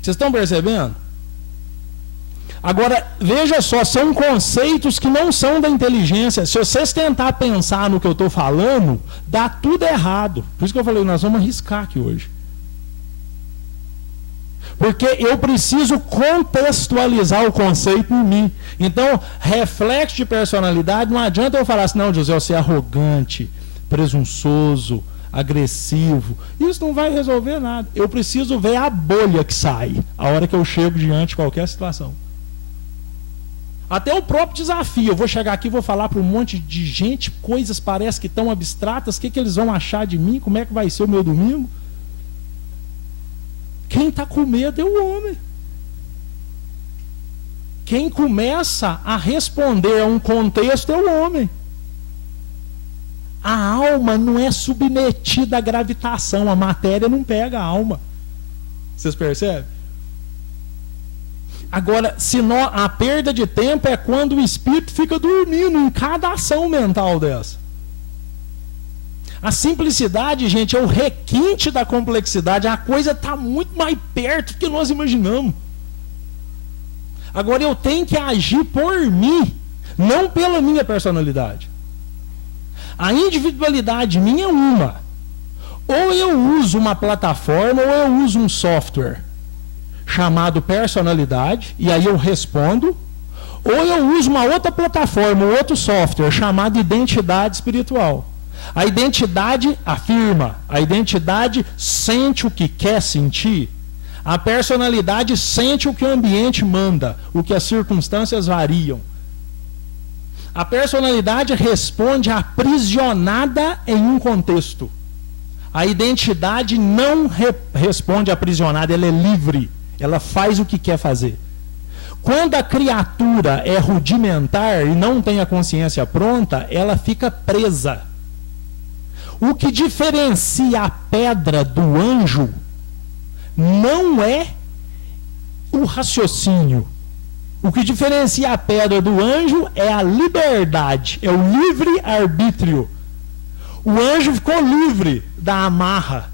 Vocês estão percebendo? Agora, veja só, são conceitos que não são da inteligência. Se vocês tentar pensar no que eu estou falando, dá tudo errado. Por isso que eu falei, nós vamos arriscar aqui hoje. Porque eu preciso contextualizar o conceito em mim. Então, reflexo de personalidade, não adianta eu falar assim, não, José, você é arrogante, presunçoso, agressivo. Isso não vai resolver nada. Eu preciso ver a bolha que sai a hora que eu chego diante de qualquer situação. Até o próprio desafio. Eu vou chegar aqui e vou falar para um monte de gente, coisas parecem que estão abstratas, o que eles vão achar de mim, como é que vai ser o meu domingo. Quem está com medo é o homem. Quem começa a responder a um contexto é o homem. A alma não é submetida à gravitação, a matéria não pega a alma. Vocês percebem? Agora, a perda de tempo é quando o espírito fica dormindo em cada ação mental dessa. A simplicidade, gente, é o requinte da complexidade. A coisa está muito mais perto do que nós imaginamos. Agora, eu tenho que agir por mim, não pela minha personalidade. A individualidade minha é uma. Ou eu uso uma plataforma, ou eu uso um software chamado personalidade, e aí eu respondo, ou eu uso uma outra plataforma, outro software chamado identidade espiritual. A identidade afirma, a identidade sente o que quer sentir, a personalidade sente o que o ambiente manda, o que as circunstâncias variam. A personalidade responde aprisionada em um contexto. A identidade não responde aprisionada, ela é livre. Ela faz o que quer fazer. Quando a criatura é rudimentar e não tem a consciência pronta, ela fica presa. O que diferencia a pedra do anjo não é o raciocínio. O que diferencia a pedra do anjo é a liberdade, é o livre-arbítrio. O anjo ficou livre da amarra.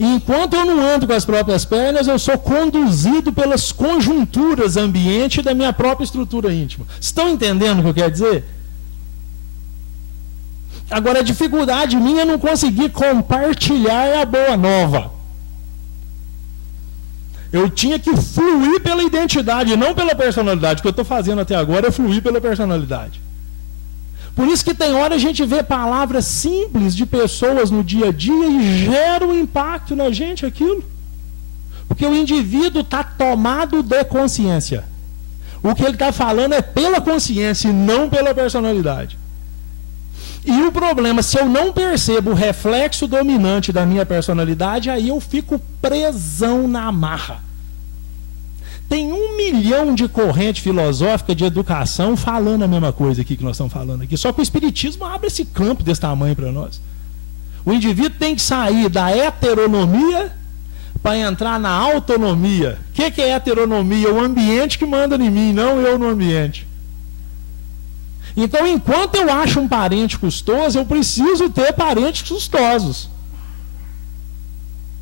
E enquanto eu não ando com as próprias pernas, eu sou conduzido pelas conjunturas ambiente da minha própria estrutura íntima. Estão entendendo o que eu quero dizer? Agora, a dificuldade minha é não conseguir compartilhar a boa nova. Eu tinha que fluir pela identidade, não pela personalidade. O que eu estou fazendo até agora é fluir pela personalidade. Por isso que tem hora a gente vê palavras simples de pessoas no dia a dia e gera um impacto na gente aquilo. Porque o indivíduo está tomado de consciência. O que ele está falando é pela consciência e não pela personalidade. E o problema, se eu não percebo o reflexo dominante da minha personalidade, aí eu fico presão na amarra. Tem 1 milhão de corrente filosófica de educação falando a mesma coisa aqui que nós estamos falando aqui. Só que o espiritismo abre esse campo desse tamanho para nós. O indivíduo tem que sair da heteronomia para entrar na autonomia. O que é heteronomia? O ambiente que manda em mim, não eu no ambiente. Então, enquanto eu acho um parente custoso, eu preciso ter parentes custosos.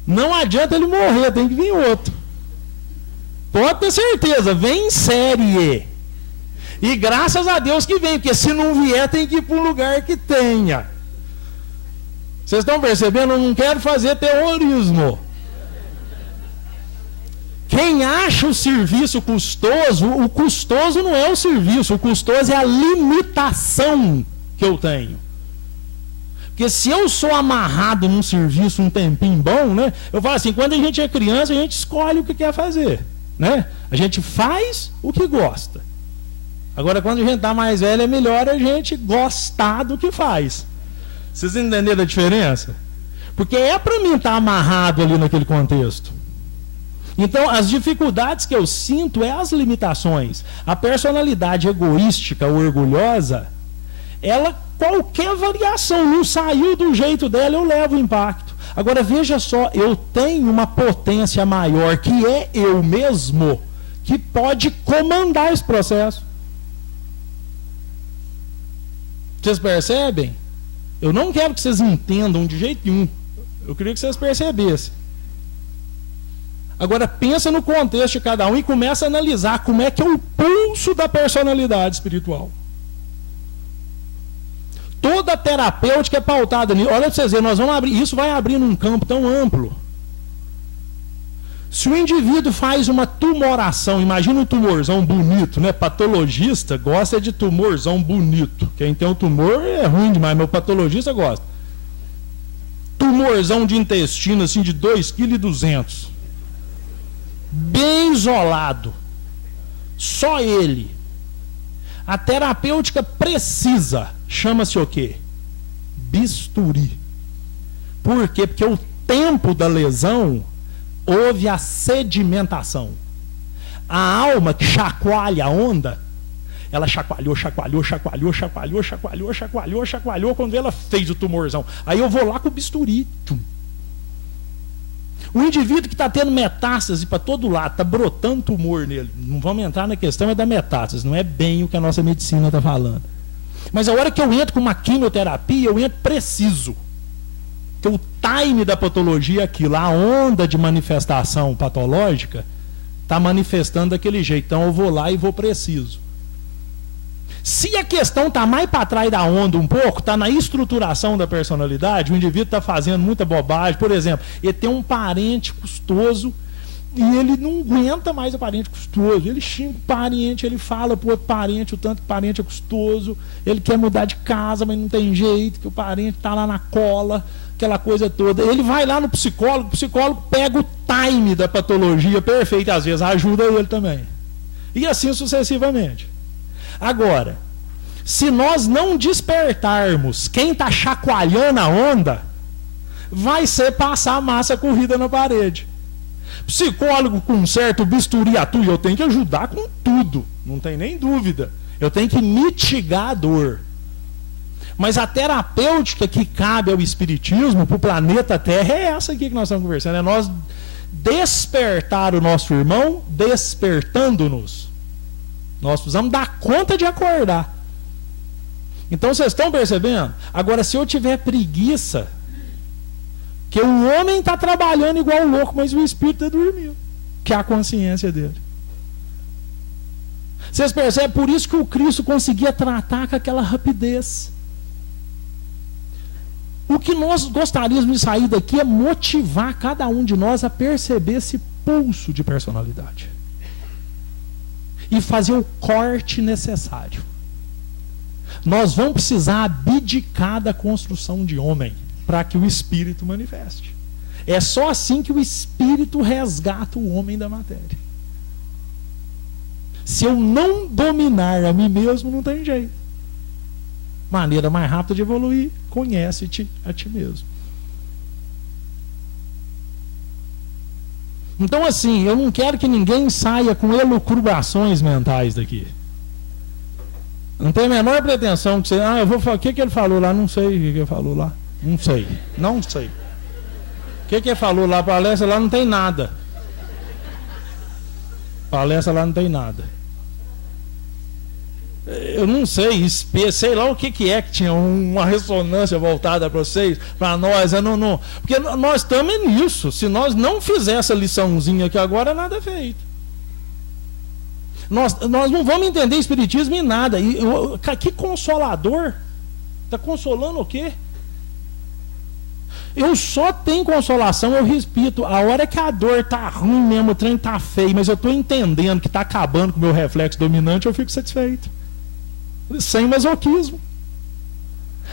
Não adianta ele morrer, tem que vir outro. Pode ter certeza, vem em série. E graças a Deus que vem, porque se não vier, tem que ir para um lugar que tenha. Vocês estão percebendo? Eu não quero fazer terrorismo. Quem acha o serviço custoso, o custoso não é o serviço, o custoso é a limitação que eu tenho. Porque se eu sou amarrado num serviço um tempinho bom, né? Eu falo assim, quando a gente é criança, a gente escolhe o que quer fazer. Né? A gente faz o que gosta. Agora, quando a gente está mais velho, é melhor a gente gostar do que faz. Vocês entenderam a diferença? Porque é para mim estar amarrado ali naquele contexto. Então, as dificuldades que eu sinto é as limitações. A personalidade egoística ou orgulhosa, ela, qualquer variação, não saiu do jeito dela, eu levo impacto. Agora, veja só, eu tenho uma potência maior, que é eu mesmo, que pode comandar esse processo. Vocês percebem? Eu não quero que vocês entendam de jeito nenhum. Eu queria que vocês percebessem. Agora pensa no contexto de cada um e começa a analisar como é que é o pulso da personalidade espiritual. Toda a terapêutica é pautada nisso. Olha para vocês verem, nós vamos abrir, isso vai abrir num campo tão amplo. Se o indivíduo faz uma tumoração, imagina um tumorzão bonito, né? Patologista gosta de tumorzão bonito. Quem tem um tumor é ruim demais, mas o patologista gosta. Tumorzão de intestino assim de 2,2 kg. Bem isolado. Só ele. A terapêutica precisa, chama-se o quê? Bisturi. Por quê? Porque o tempo da lesão houve a sedimentação. A alma que chacoalha a onda, ela chacoalhou, quando ela fez o tumorzão. Aí eu vou lá com o bisturi. O indivíduo que está tendo metástase para todo lado, está brotando tumor nele. Não vamos entrar na questão da metástase, não é bem o que a nossa medicina está falando. Mas a hora que eu entro com uma quimioterapia, eu entro preciso. Porque o time da patologia é aquilo, a onda de manifestação patológica está manifestando daquele jeito. Então eu vou lá e vou preciso. Se a questão está mais para trás da onda um pouco, está na estruturação da personalidade, o indivíduo está fazendo muita bobagem. Por exemplo, ele tem um parente custoso e ele não aguenta mais o parente custoso. Ele xinga o parente, ele fala para o outro parente o tanto que o parente é custoso. Ele quer mudar de casa, mas não tem jeito, que o parente está lá na cola, aquela coisa toda. Ele vai lá no psicólogo, o psicólogo pega o time da patologia perfeito, às vezes ajuda ele também. E assim sucessivamente. Agora, se nós não despertarmos quem está chacoalhando a onda, vai ser passar a massa corrida na parede. Psicólogo com um certo bisturi atua, eu tenho que ajudar com tudo, não tem nem dúvida. Eu tenho que mitigar a dor. Mas a terapêutica que cabe ao espiritismo, para o planeta Terra, é essa aqui que nós estamos conversando. É nós despertar o nosso irmão, despertando-nos. Nós precisamos dar conta de acordar. Então vocês estão percebendo? Agora, se eu tiver preguiça, que o homem está trabalhando igual louco, mas o espírito está dormindo, que é a consciência dele. Vocês percebem? Por isso que o Cristo conseguia tratar com aquela rapidez. O que nós gostaríamos de sair daqui é motivar cada um de nós a perceber esse pulso de personalidade. E fazer o corte necessário. Nós vamos precisar abdicar da construção de homem para que o espírito manifeste. É só assim que o espírito resgata o homem da matéria. Se eu não dominar a mim mesmo, não tem jeito. Maneira mais rápida de evoluir, conhece-te a ti mesmo. Então, assim, eu não quero que ninguém saia com elucubrações mentais daqui. Não tem a menor pretensão que você... eu vou falar... O que ele falou lá? Não sei o que ele falou lá. Não sei. O que ele falou lá? Palestra lá não tem nada. Palestra lá não tem nada. Eu não sei, sei lá o que é que tinha uma ressonância voltada para vocês, para nós. Não, porque nós estamos nisso. Se nós não fizermos essa liçãozinha aqui agora, nada é feito. Nós não vamos entender espiritismo em nada. Que consolador? Está consolando o quê? Eu só tenho consolação, eu repito, a hora que a dor está ruim mesmo, o trem está feio, mas eu estou entendendo que está acabando com o meu reflexo dominante, eu fico satisfeito. Sem masoquismo.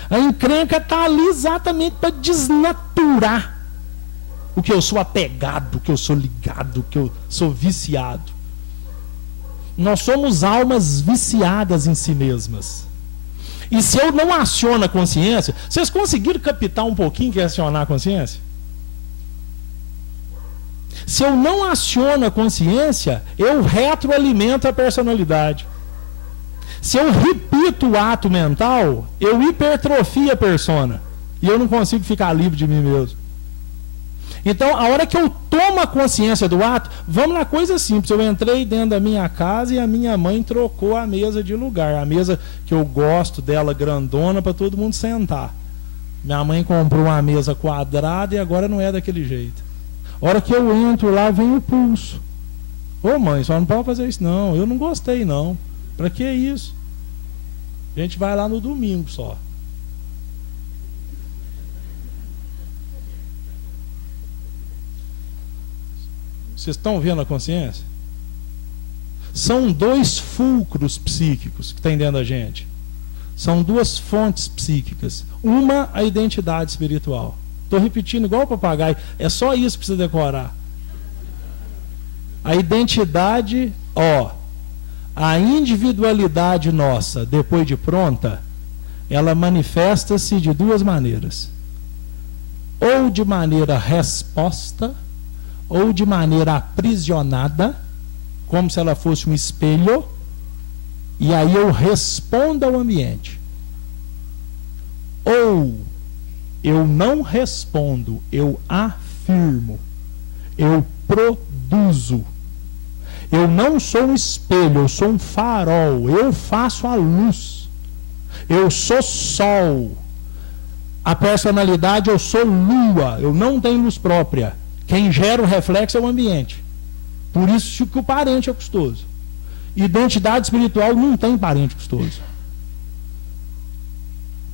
A encrenca está ali exatamente para desnaturar o que eu sou apegado, o que eu sou ligado, o que eu sou viciado. Nós somos almas viciadas em si mesmas. E se eu não aciono a consciência, vocês conseguiram captar um pouquinho que é acionar a consciência? Se eu não aciono a consciência, eu retroalimento a personalidade. Se eu repito o ato mental, eu hipertrofio a persona. E eu não consigo ficar livre de mim mesmo. Então, a hora que eu tomo a consciência do ato, vamos na coisa simples. Eu entrei dentro da minha casa e a minha mãe trocou a mesa de lugar. A mesa que eu gosto dela, grandona, para todo mundo sentar. Minha mãe comprou uma mesa quadrada e agora não é daquele jeito. A hora que eu entro lá, vem o pulso. Ô mãe, só não pode fazer isso não. Eu não gostei não. Para que isso? A gente vai lá no domingo só. Vocês estão vendo a consciência? São dois fulcros psíquicos que tem dentro da gente. São duas fontes psíquicas. Uma, a identidade espiritual. Estou repetindo igual o papagaio. É só isso que precisa decorar. A identidade, a individualidade nossa, depois de pronta, ela manifesta-se de duas maneiras. Ou de maneira resposta, ou de maneira aprisionada, como se ela fosse um espelho, e aí eu respondo ao ambiente. Ou eu não respondo, eu afirmo, eu produzo. Eu não sou um espelho, eu sou um farol, eu faço a luz. Eu sou sol. A personalidade, eu sou lua, eu não tenho luz própria. Quem gera o reflexo é o ambiente. Por isso que o parente é custoso. Identidade espiritual não tem parente custoso.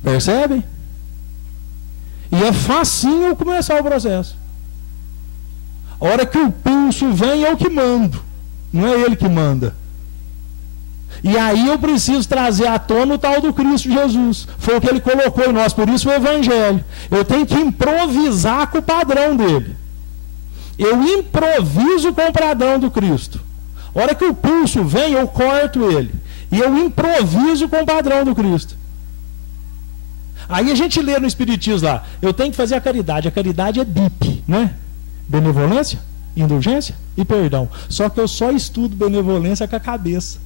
Percebem? E é facinho começar o processo. A hora que o pulso vem, é o que mando. Não é ele que manda. E aí eu preciso trazer à tona o tal do Cristo Jesus. Foi o que ele colocou em nós, por isso o Evangelho. Eu tenho que improvisar com o padrão dele. Eu improviso com o padrão do Cristo. A hora que o pulso vem, eu corto ele. E eu improviso com o padrão do Cristo. Aí a gente lê no Espiritismo lá, eu tenho que fazer a caridade. A caridade é BIP, né? Benevolência, indulgência e perdão. Só que eu só estudo benevolência com a cabeça.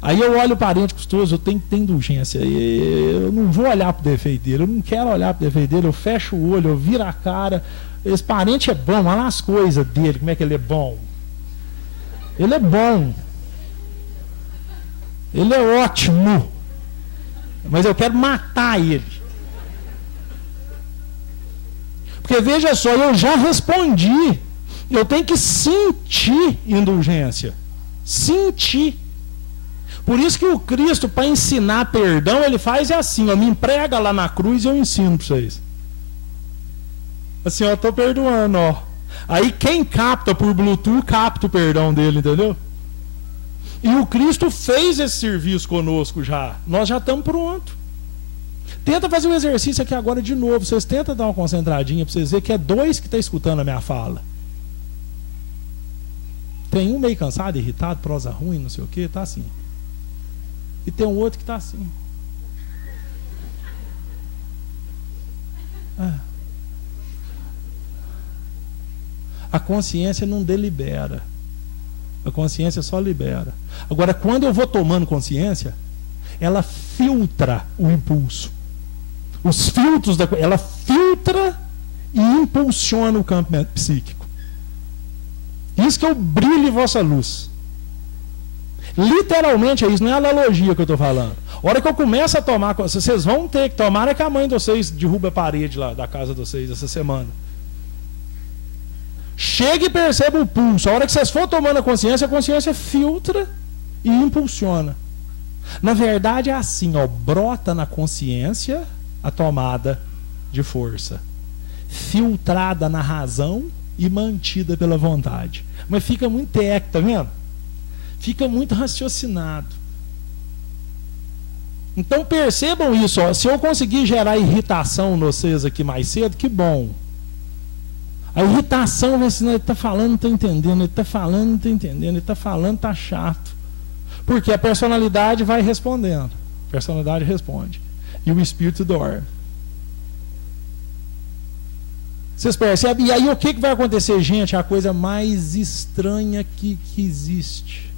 Aí eu olho o parente custoso, eu tenho que ter indulgência. Eu não vou olhar para o defeito dele, eu não quero olhar para o defeito dele, eu fecho o olho, eu viro a cara. Esse parente é bom, olha as coisas dele, como é que ele é bom. Ele é bom. Ele é ótimo. Mas eu quero matar ele. Porque veja só, eu já respondi. Eu tenho que sentir indulgência. Sentir. Por isso que o Cristo, para ensinar perdão, ele faz assim, me emprega lá na cruz e eu ensino para vocês. Assim, eu estou perdoando, Aí quem capta por Bluetooth, capta o perdão dele, entendeu? E o Cristo fez esse serviço conosco já. Nós já estamos prontos. Tenta fazer um exercício aqui agora de novo. Vocês tentam dar uma concentradinha para vocês verem que é dois que estão escutando a minha fala. Tem um meio cansado, irritado, prosa ruim, não sei o que, tá assim. E tem um outro que tá assim. A consciência não delibera. A consciência só libera. Agora, quando eu vou tomando consciência, ela filtra o impulso. Os filtros ela filtra e impulsiona o campo psíquico. Isso que é o brilho em vossa luz. Literalmente é isso, não é analogia que eu estou falando. A hora que eu começo a tomar, vocês vão ter que tomar, é que a mãe de vocês derruba a parede lá da casa de vocês essa semana. Chega e perceba o pulso. A hora que vocês for tomando a consciência filtra e impulsiona. Na verdade é assim, brota na consciência a tomada de força, filtrada na razão e mantida pela vontade. Mas fica muito técnico, tá vendo? Fica muito raciocinado. Então percebam isso, se eu conseguir gerar irritação em vocês aqui mais cedo, que bom. A irritação vai assim, ele está falando, não está entendendo, ele está falando, não está entendendo, ele está falando, está chato. Porque a personalidade vai respondendo. A personalidade responde. E o espírito dorme. Vocês percebem? E aí o que vai acontecer, gente? A coisa mais estranha que existe.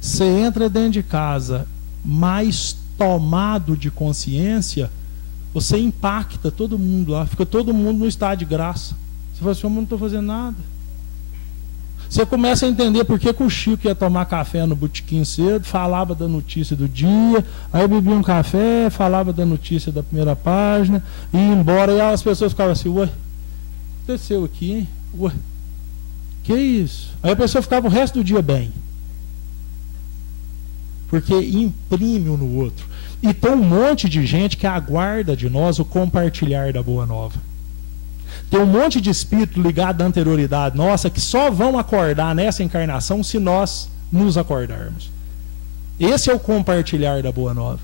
Você entra dentro de casa mais tomado de consciência, você impacta todo mundo lá, fica todo mundo no estado de graça. Você fala assim, eu não estou fazendo nada. Você começa a entender por que o Chico ia tomar café no botequim cedo, falava da notícia do dia, aí bebia um café, falava da notícia da primeira página, e ia embora, e as pessoas ficavam assim, ué, o que aconteceu aqui, hein? Ué, que isso? Aí a pessoa ficava o resto do dia bem. Porque imprime um no outro. E tem um monte de gente que aguarda de nós o compartilhar da boa nova. Tem um monte de espírito ligado à anterioridade nossa que só vão acordar nessa encarnação se nós nos acordarmos. Esse é o compartilhar da boa nova.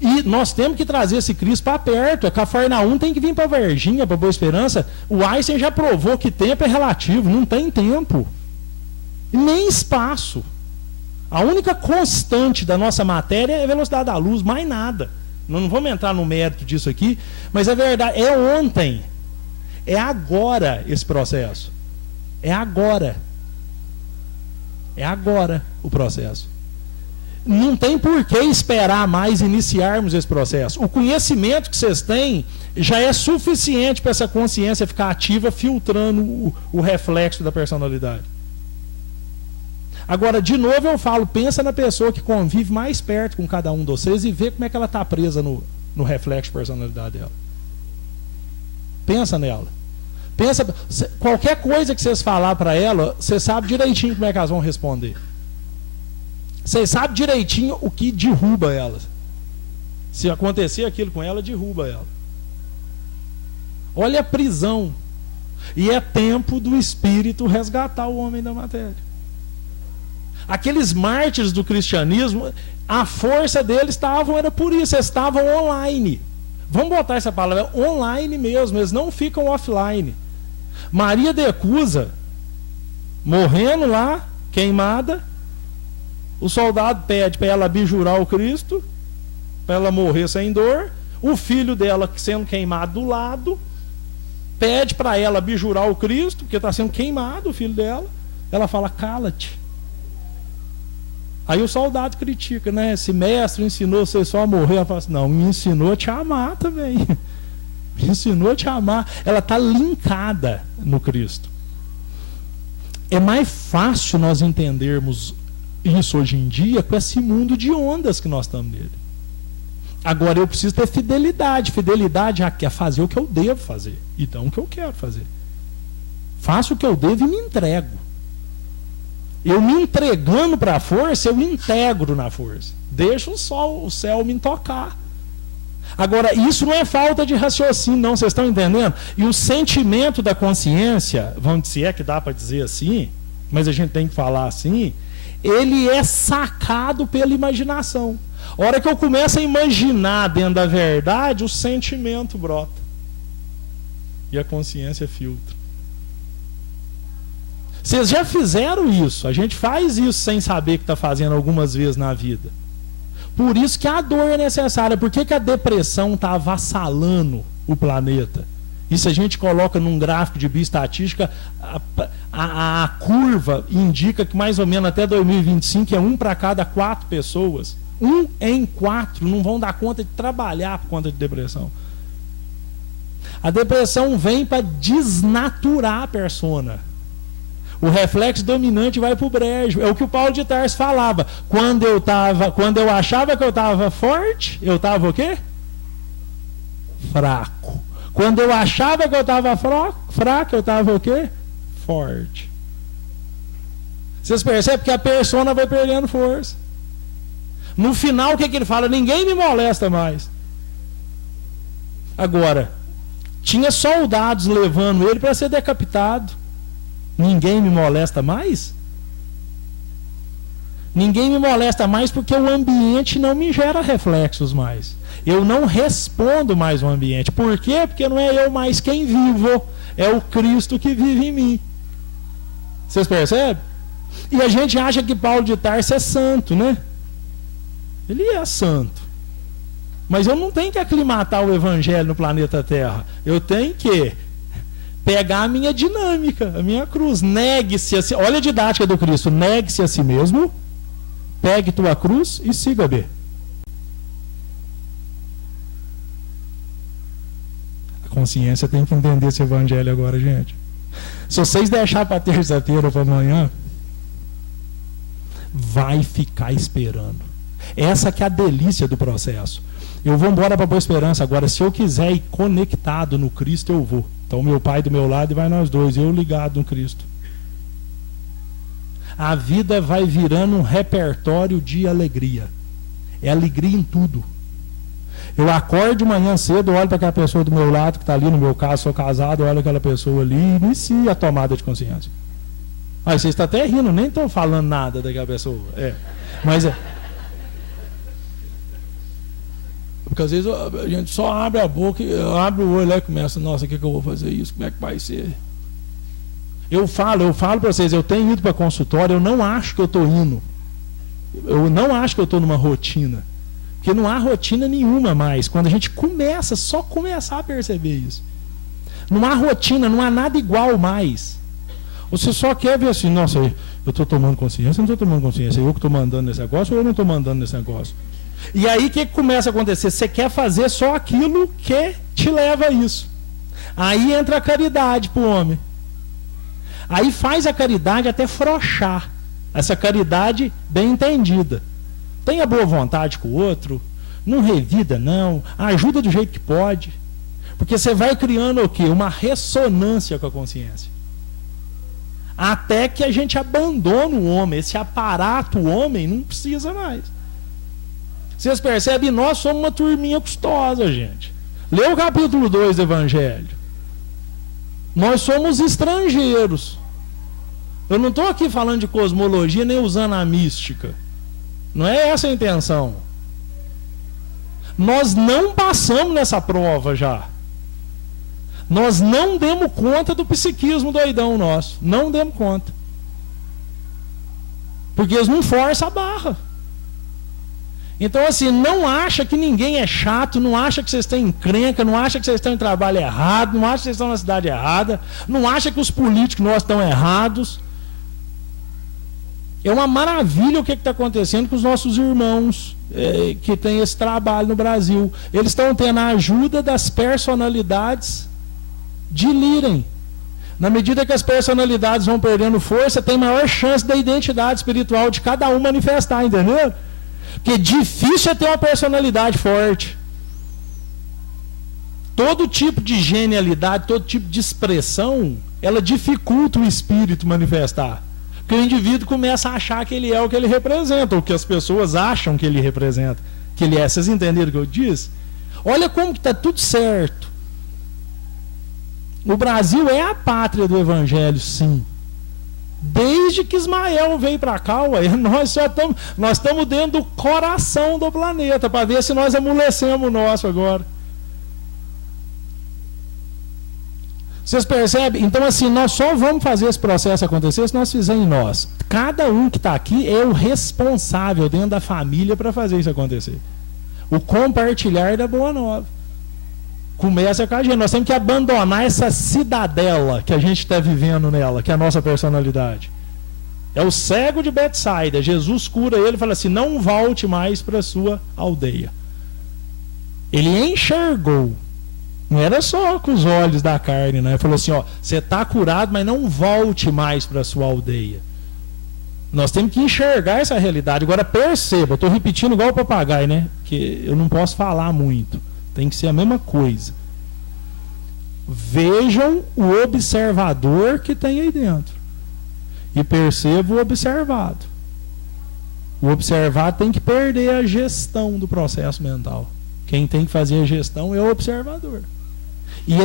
E nós temos que trazer esse Cristo para perto. A Cafarnaum tem que vir para Varginha, para Boa Esperança. O Einstein já provou que tempo é relativo, não tem tempo. Nem espaço. A única constante da nossa matéria é a velocidade da luz, mais nada. Não vamos entrar no mérito disso aqui, mas a verdade é ontem. É agora esse processo. É agora. É agora o processo. Não tem por que esperar mais iniciarmos esse processo. O conhecimento que vocês têm já é suficiente para essa consciência ficar ativa, filtrando o reflexo da personalidade. Agora, de novo eu falo, pensa na pessoa que convive mais perto com cada um de vocês e vê como é que ela está presa no reflexo de personalidade dela. Pensa nela. Pensa, qualquer coisa que vocês falar para ela, você sabe direitinho como é que elas vão responder. Vocês sabem direitinho o que derruba elas. Se acontecer aquilo com ela, derruba ela. Olha a prisão. E é tempo do Espírito resgatar o homem da matéria. Aqueles mártires do cristianismo, a força deles era por isso, eles estavam online. Vamos botar essa palavra, online mesmo, eles não ficam offline. Maria de Cusa, morrendo lá, queimada, o soldado pede para ela abjurar o Cristo, para ela morrer sem dor, o filho dela sendo queimado do lado, pede para ela abjurar o Cristo, porque está sendo queimado o filho dela, ela fala, cala-te. Aí o soldado critica, né? Esse mestre ensinou você só a morrer. Ela fala assim, não, me ensinou a te amar também. Me ensinou a te amar. Ela está linkada no Cristo. É mais fácil nós entendermos isso hoje em dia com esse mundo de ondas que nós estamos nele. Agora eu preciso ter fidelidade. Fidelidade a fazer o que eu devo fazer. Então o que eu quero fazer. Faço o que eu devo e me entrego. Eu me entregando para a força, eu integro na força. Deixo o céu me tocar. Agora, isso não é falta de raciocínio, não, vocês estão entendendo? E o sentimento da consciência, vamos dizer, se é que dá para dizer assim, mas a gente tem que falar assim, ele é sacado pela imaginação. A hora que eu começo a imaginar dentro da verdade, o sentimento brota. E a consciência filtra. Vocês já fizeram isso, a gente faz isso sem saber que está fazendo algumas vezes na vida. Por isso que a dor é necessária. Por que a depressão está avassalando o planeta? Isso a gente coloca num gráfico de bioestatística, a curva indica que mais ou menos até 2025 é 1 para cada 4 pessoas. 1 em 4 não vão dar conta de trabalhar por conta de depressão. A depressão vem para desnaturar a persona. O reflexo dominante vai para o brejo. É o que o Paulo de Tarso falava. Quando eu achava que eu estava forte, eu estava o quê? Fraco. Quando eu achava que eu estava fraco, eu estava o quê? Forte. Vocês percebem que a persona vai perdendo força. No final, o que ele fala? Ninguém me molesta mais. Agora, tinha soldados levando ele para ser decapitado. Ninguém me molesta mais? Ninguém me molesta mais porque o ambiente não me gera reflexos mais. Eu não respondo mais ao ambiente. Por quê? Porque não é eu mais quem vivo. É o Cristo que vive em mim. Vocês percebem? E a gente acha que Paulo de Tarso é santo, né? Ele é santo. Mas eu não tenho que aclimatar o evangelho no planeta Terra. Eu tenho que pegar a minha dinâmica, a minha cruz. Negue-se a si. Olha a didática do Cristo. Negue-se a si mesmo, pegue tua cruz e siga-me. consciência. Tem que entender esse evangelho agora, gente. Se vocês deixar para terça-feira ou para amanhã, vai ficar esperando. Essa que é a delícia do processo. Eu vou embora para Boa Esperança agora. Se eu quiser ir conectado no Cristo, eu vou. Então meu pai do meu lado e vai nós dois, eu ligado no Cristo. A vida vai virando um repertório de alegria. É alegria em tudo. Eu acordo de manhã cedo, olho para aquela pessoa do meu lado, que está ali, no meu caso, sou casado, olho aquela pessoa ali e inicio a tomada de consciência. Aí vocês estão até rindo, nem estão falando nada daquela pessoa. Mas é. Porque às vezes a gente só abre a boca, abre o olho e começa, nossa, o que eu vou fazer isso? Como é que vai ser? Eu falo para vocês, eu tenho ido para consultório, eu não acho que eu estou indo. Eu não acho que eu estou numa rotina. Porque não há rotina nenhuma mais. Quando a gente só começar a perceber isso. Não há rotina, não há nada igual mais. Você só quer ver assim, nossa, eu estou tomando consciência, eu não estou tomando consciência, eu que estou mandando nesse negócio ou eu não estou mandando nesse negócio. E aí o que começa a acontecer? Você quer fazer só aquilo que te leva a isso. Aí entra a caridade para o homem. Aí faz a caridade até frouxar. Essa caridade bem entendida. Tenha boa vontade com o outro, não revida não, ajuda do jeito que pode. Porque você vai criando o quê? Uma ressonância com a consciência. Até que a gente abandona o homem, esse aparato homem não precisa mais. Vocês percebem? Nós somos uma turminha custosa, gente. Lê o capítulo 2 do Evangelho. Nós somos estrangeiros. Eu não estou aqui falando de cosmologia nem usando a mística. Não é essa a intenção. Nós não passamos nessa prova já. Nós não demos conta do psiquismo doidão nosso. Não demos conta. Porque eles não forçam a barra. Então, assim, não acha que ninguém é chato, não acha que vocês estão em encrenca, não acha que vocês estão em trabalho errado, não acha que vocês estão na cidade errada, não acha que os políticos nossos estão errados. É uma maravilha o que está acontecendo com os nossos irmãos que têm esse trabalho no Brasil. Eles estão tendo a ajuda das personalidades de lirem. Na medida que as personalidades vão perdendo força, tem maior chance da identidade espiritual de cada um manifestar, entendeu? Porque difícil é ter uma personalidade forte. Todo tipo de genialidade, todo tipo de expressão, ela dificulta o espírito manifestar. Porque o indivíduo começa a achar que ele é o que ele representa, ou que as pessoas acham que ele representa, que ele é. Vocês entenderam o que eu disse? Olha como que está tudo certo. O Brasil é a pátria do Evangelho, sim. Desde que Ismael veio para cá, ué, nós estamos dentro do coração do planeta, para ver se nós amolecemos o nosso agora. Vocês percebem? Então, assim, nós só vamos fazer esse processo acontecer se nós fizermos em nós. Cada um que está aqui é o responsável dentro da família para fazer isso acontecer. O compartilhar da boa nova. Começa com a gente. Nós temos que abandonar essa cidadela que a gente está vivendo nela, que é a nossa personalidade. É o cego de Betsaida. Jesus cura ele e fala assim, não volte mais para a sua aldeia. Ele enxergou. Não era só com os olhos da carne, né? Ele falou assim, ó, você está curado, mas não volte mais para a sua aldeia. Nós temos que enxergar essa realidade. Agora perceba, eu estou repetindo igual o papagaio, né? Que eu não posso falar muito. Tem que ser a mesma coisa. Vejam o observador que tem aí dentro. E perceba o observado. O observado tem que perder a gestão do processo mental. Quem tem que fazer a gestão é o observador. E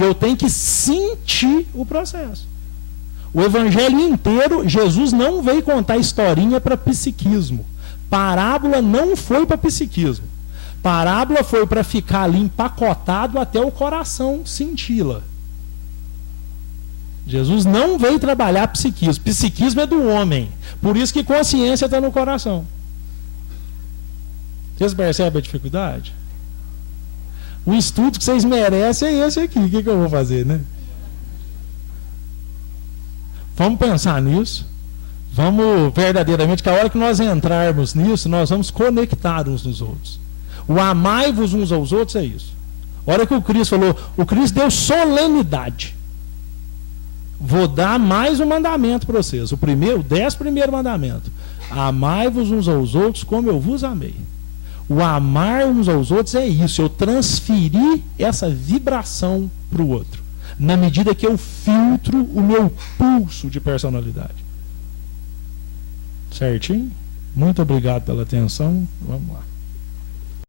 eu tenho que sentir o processo. O evangelho inteiro, Jesus não veio contar historinha para psiquismo. Parábola não foi para psiquismo. Parábola foi para ficar ali empacotado até o coração senti-la. Jesus não veio trabalhar psiquismo. Psiquismo é do homem. Por isso que consciência está no coração. Vocês percebem a dificuldade? O estudo que vocês merecem é esse aqui. O que eu vou fazer, né? Vamos pensar nisso. Vamos verdadeiramente, que a hora que nós entrarmos nisso, nós vamos conectar uns nos outros. O amai-vos uns aos outros é isso. A hora que o Cristo falou, o Cristo deu solenidade. Vou dar mais um mandamento para vocês. O 11º mandamento. Amai-vos uns aos outros como eu vos amei. O amar uns aos outros é isso. Eu transferi essa vibração para o outro. Na medida que eu filtro o meu pulso de personalidade. Certinho? Muito obrigado pela atenção. Vamos lá.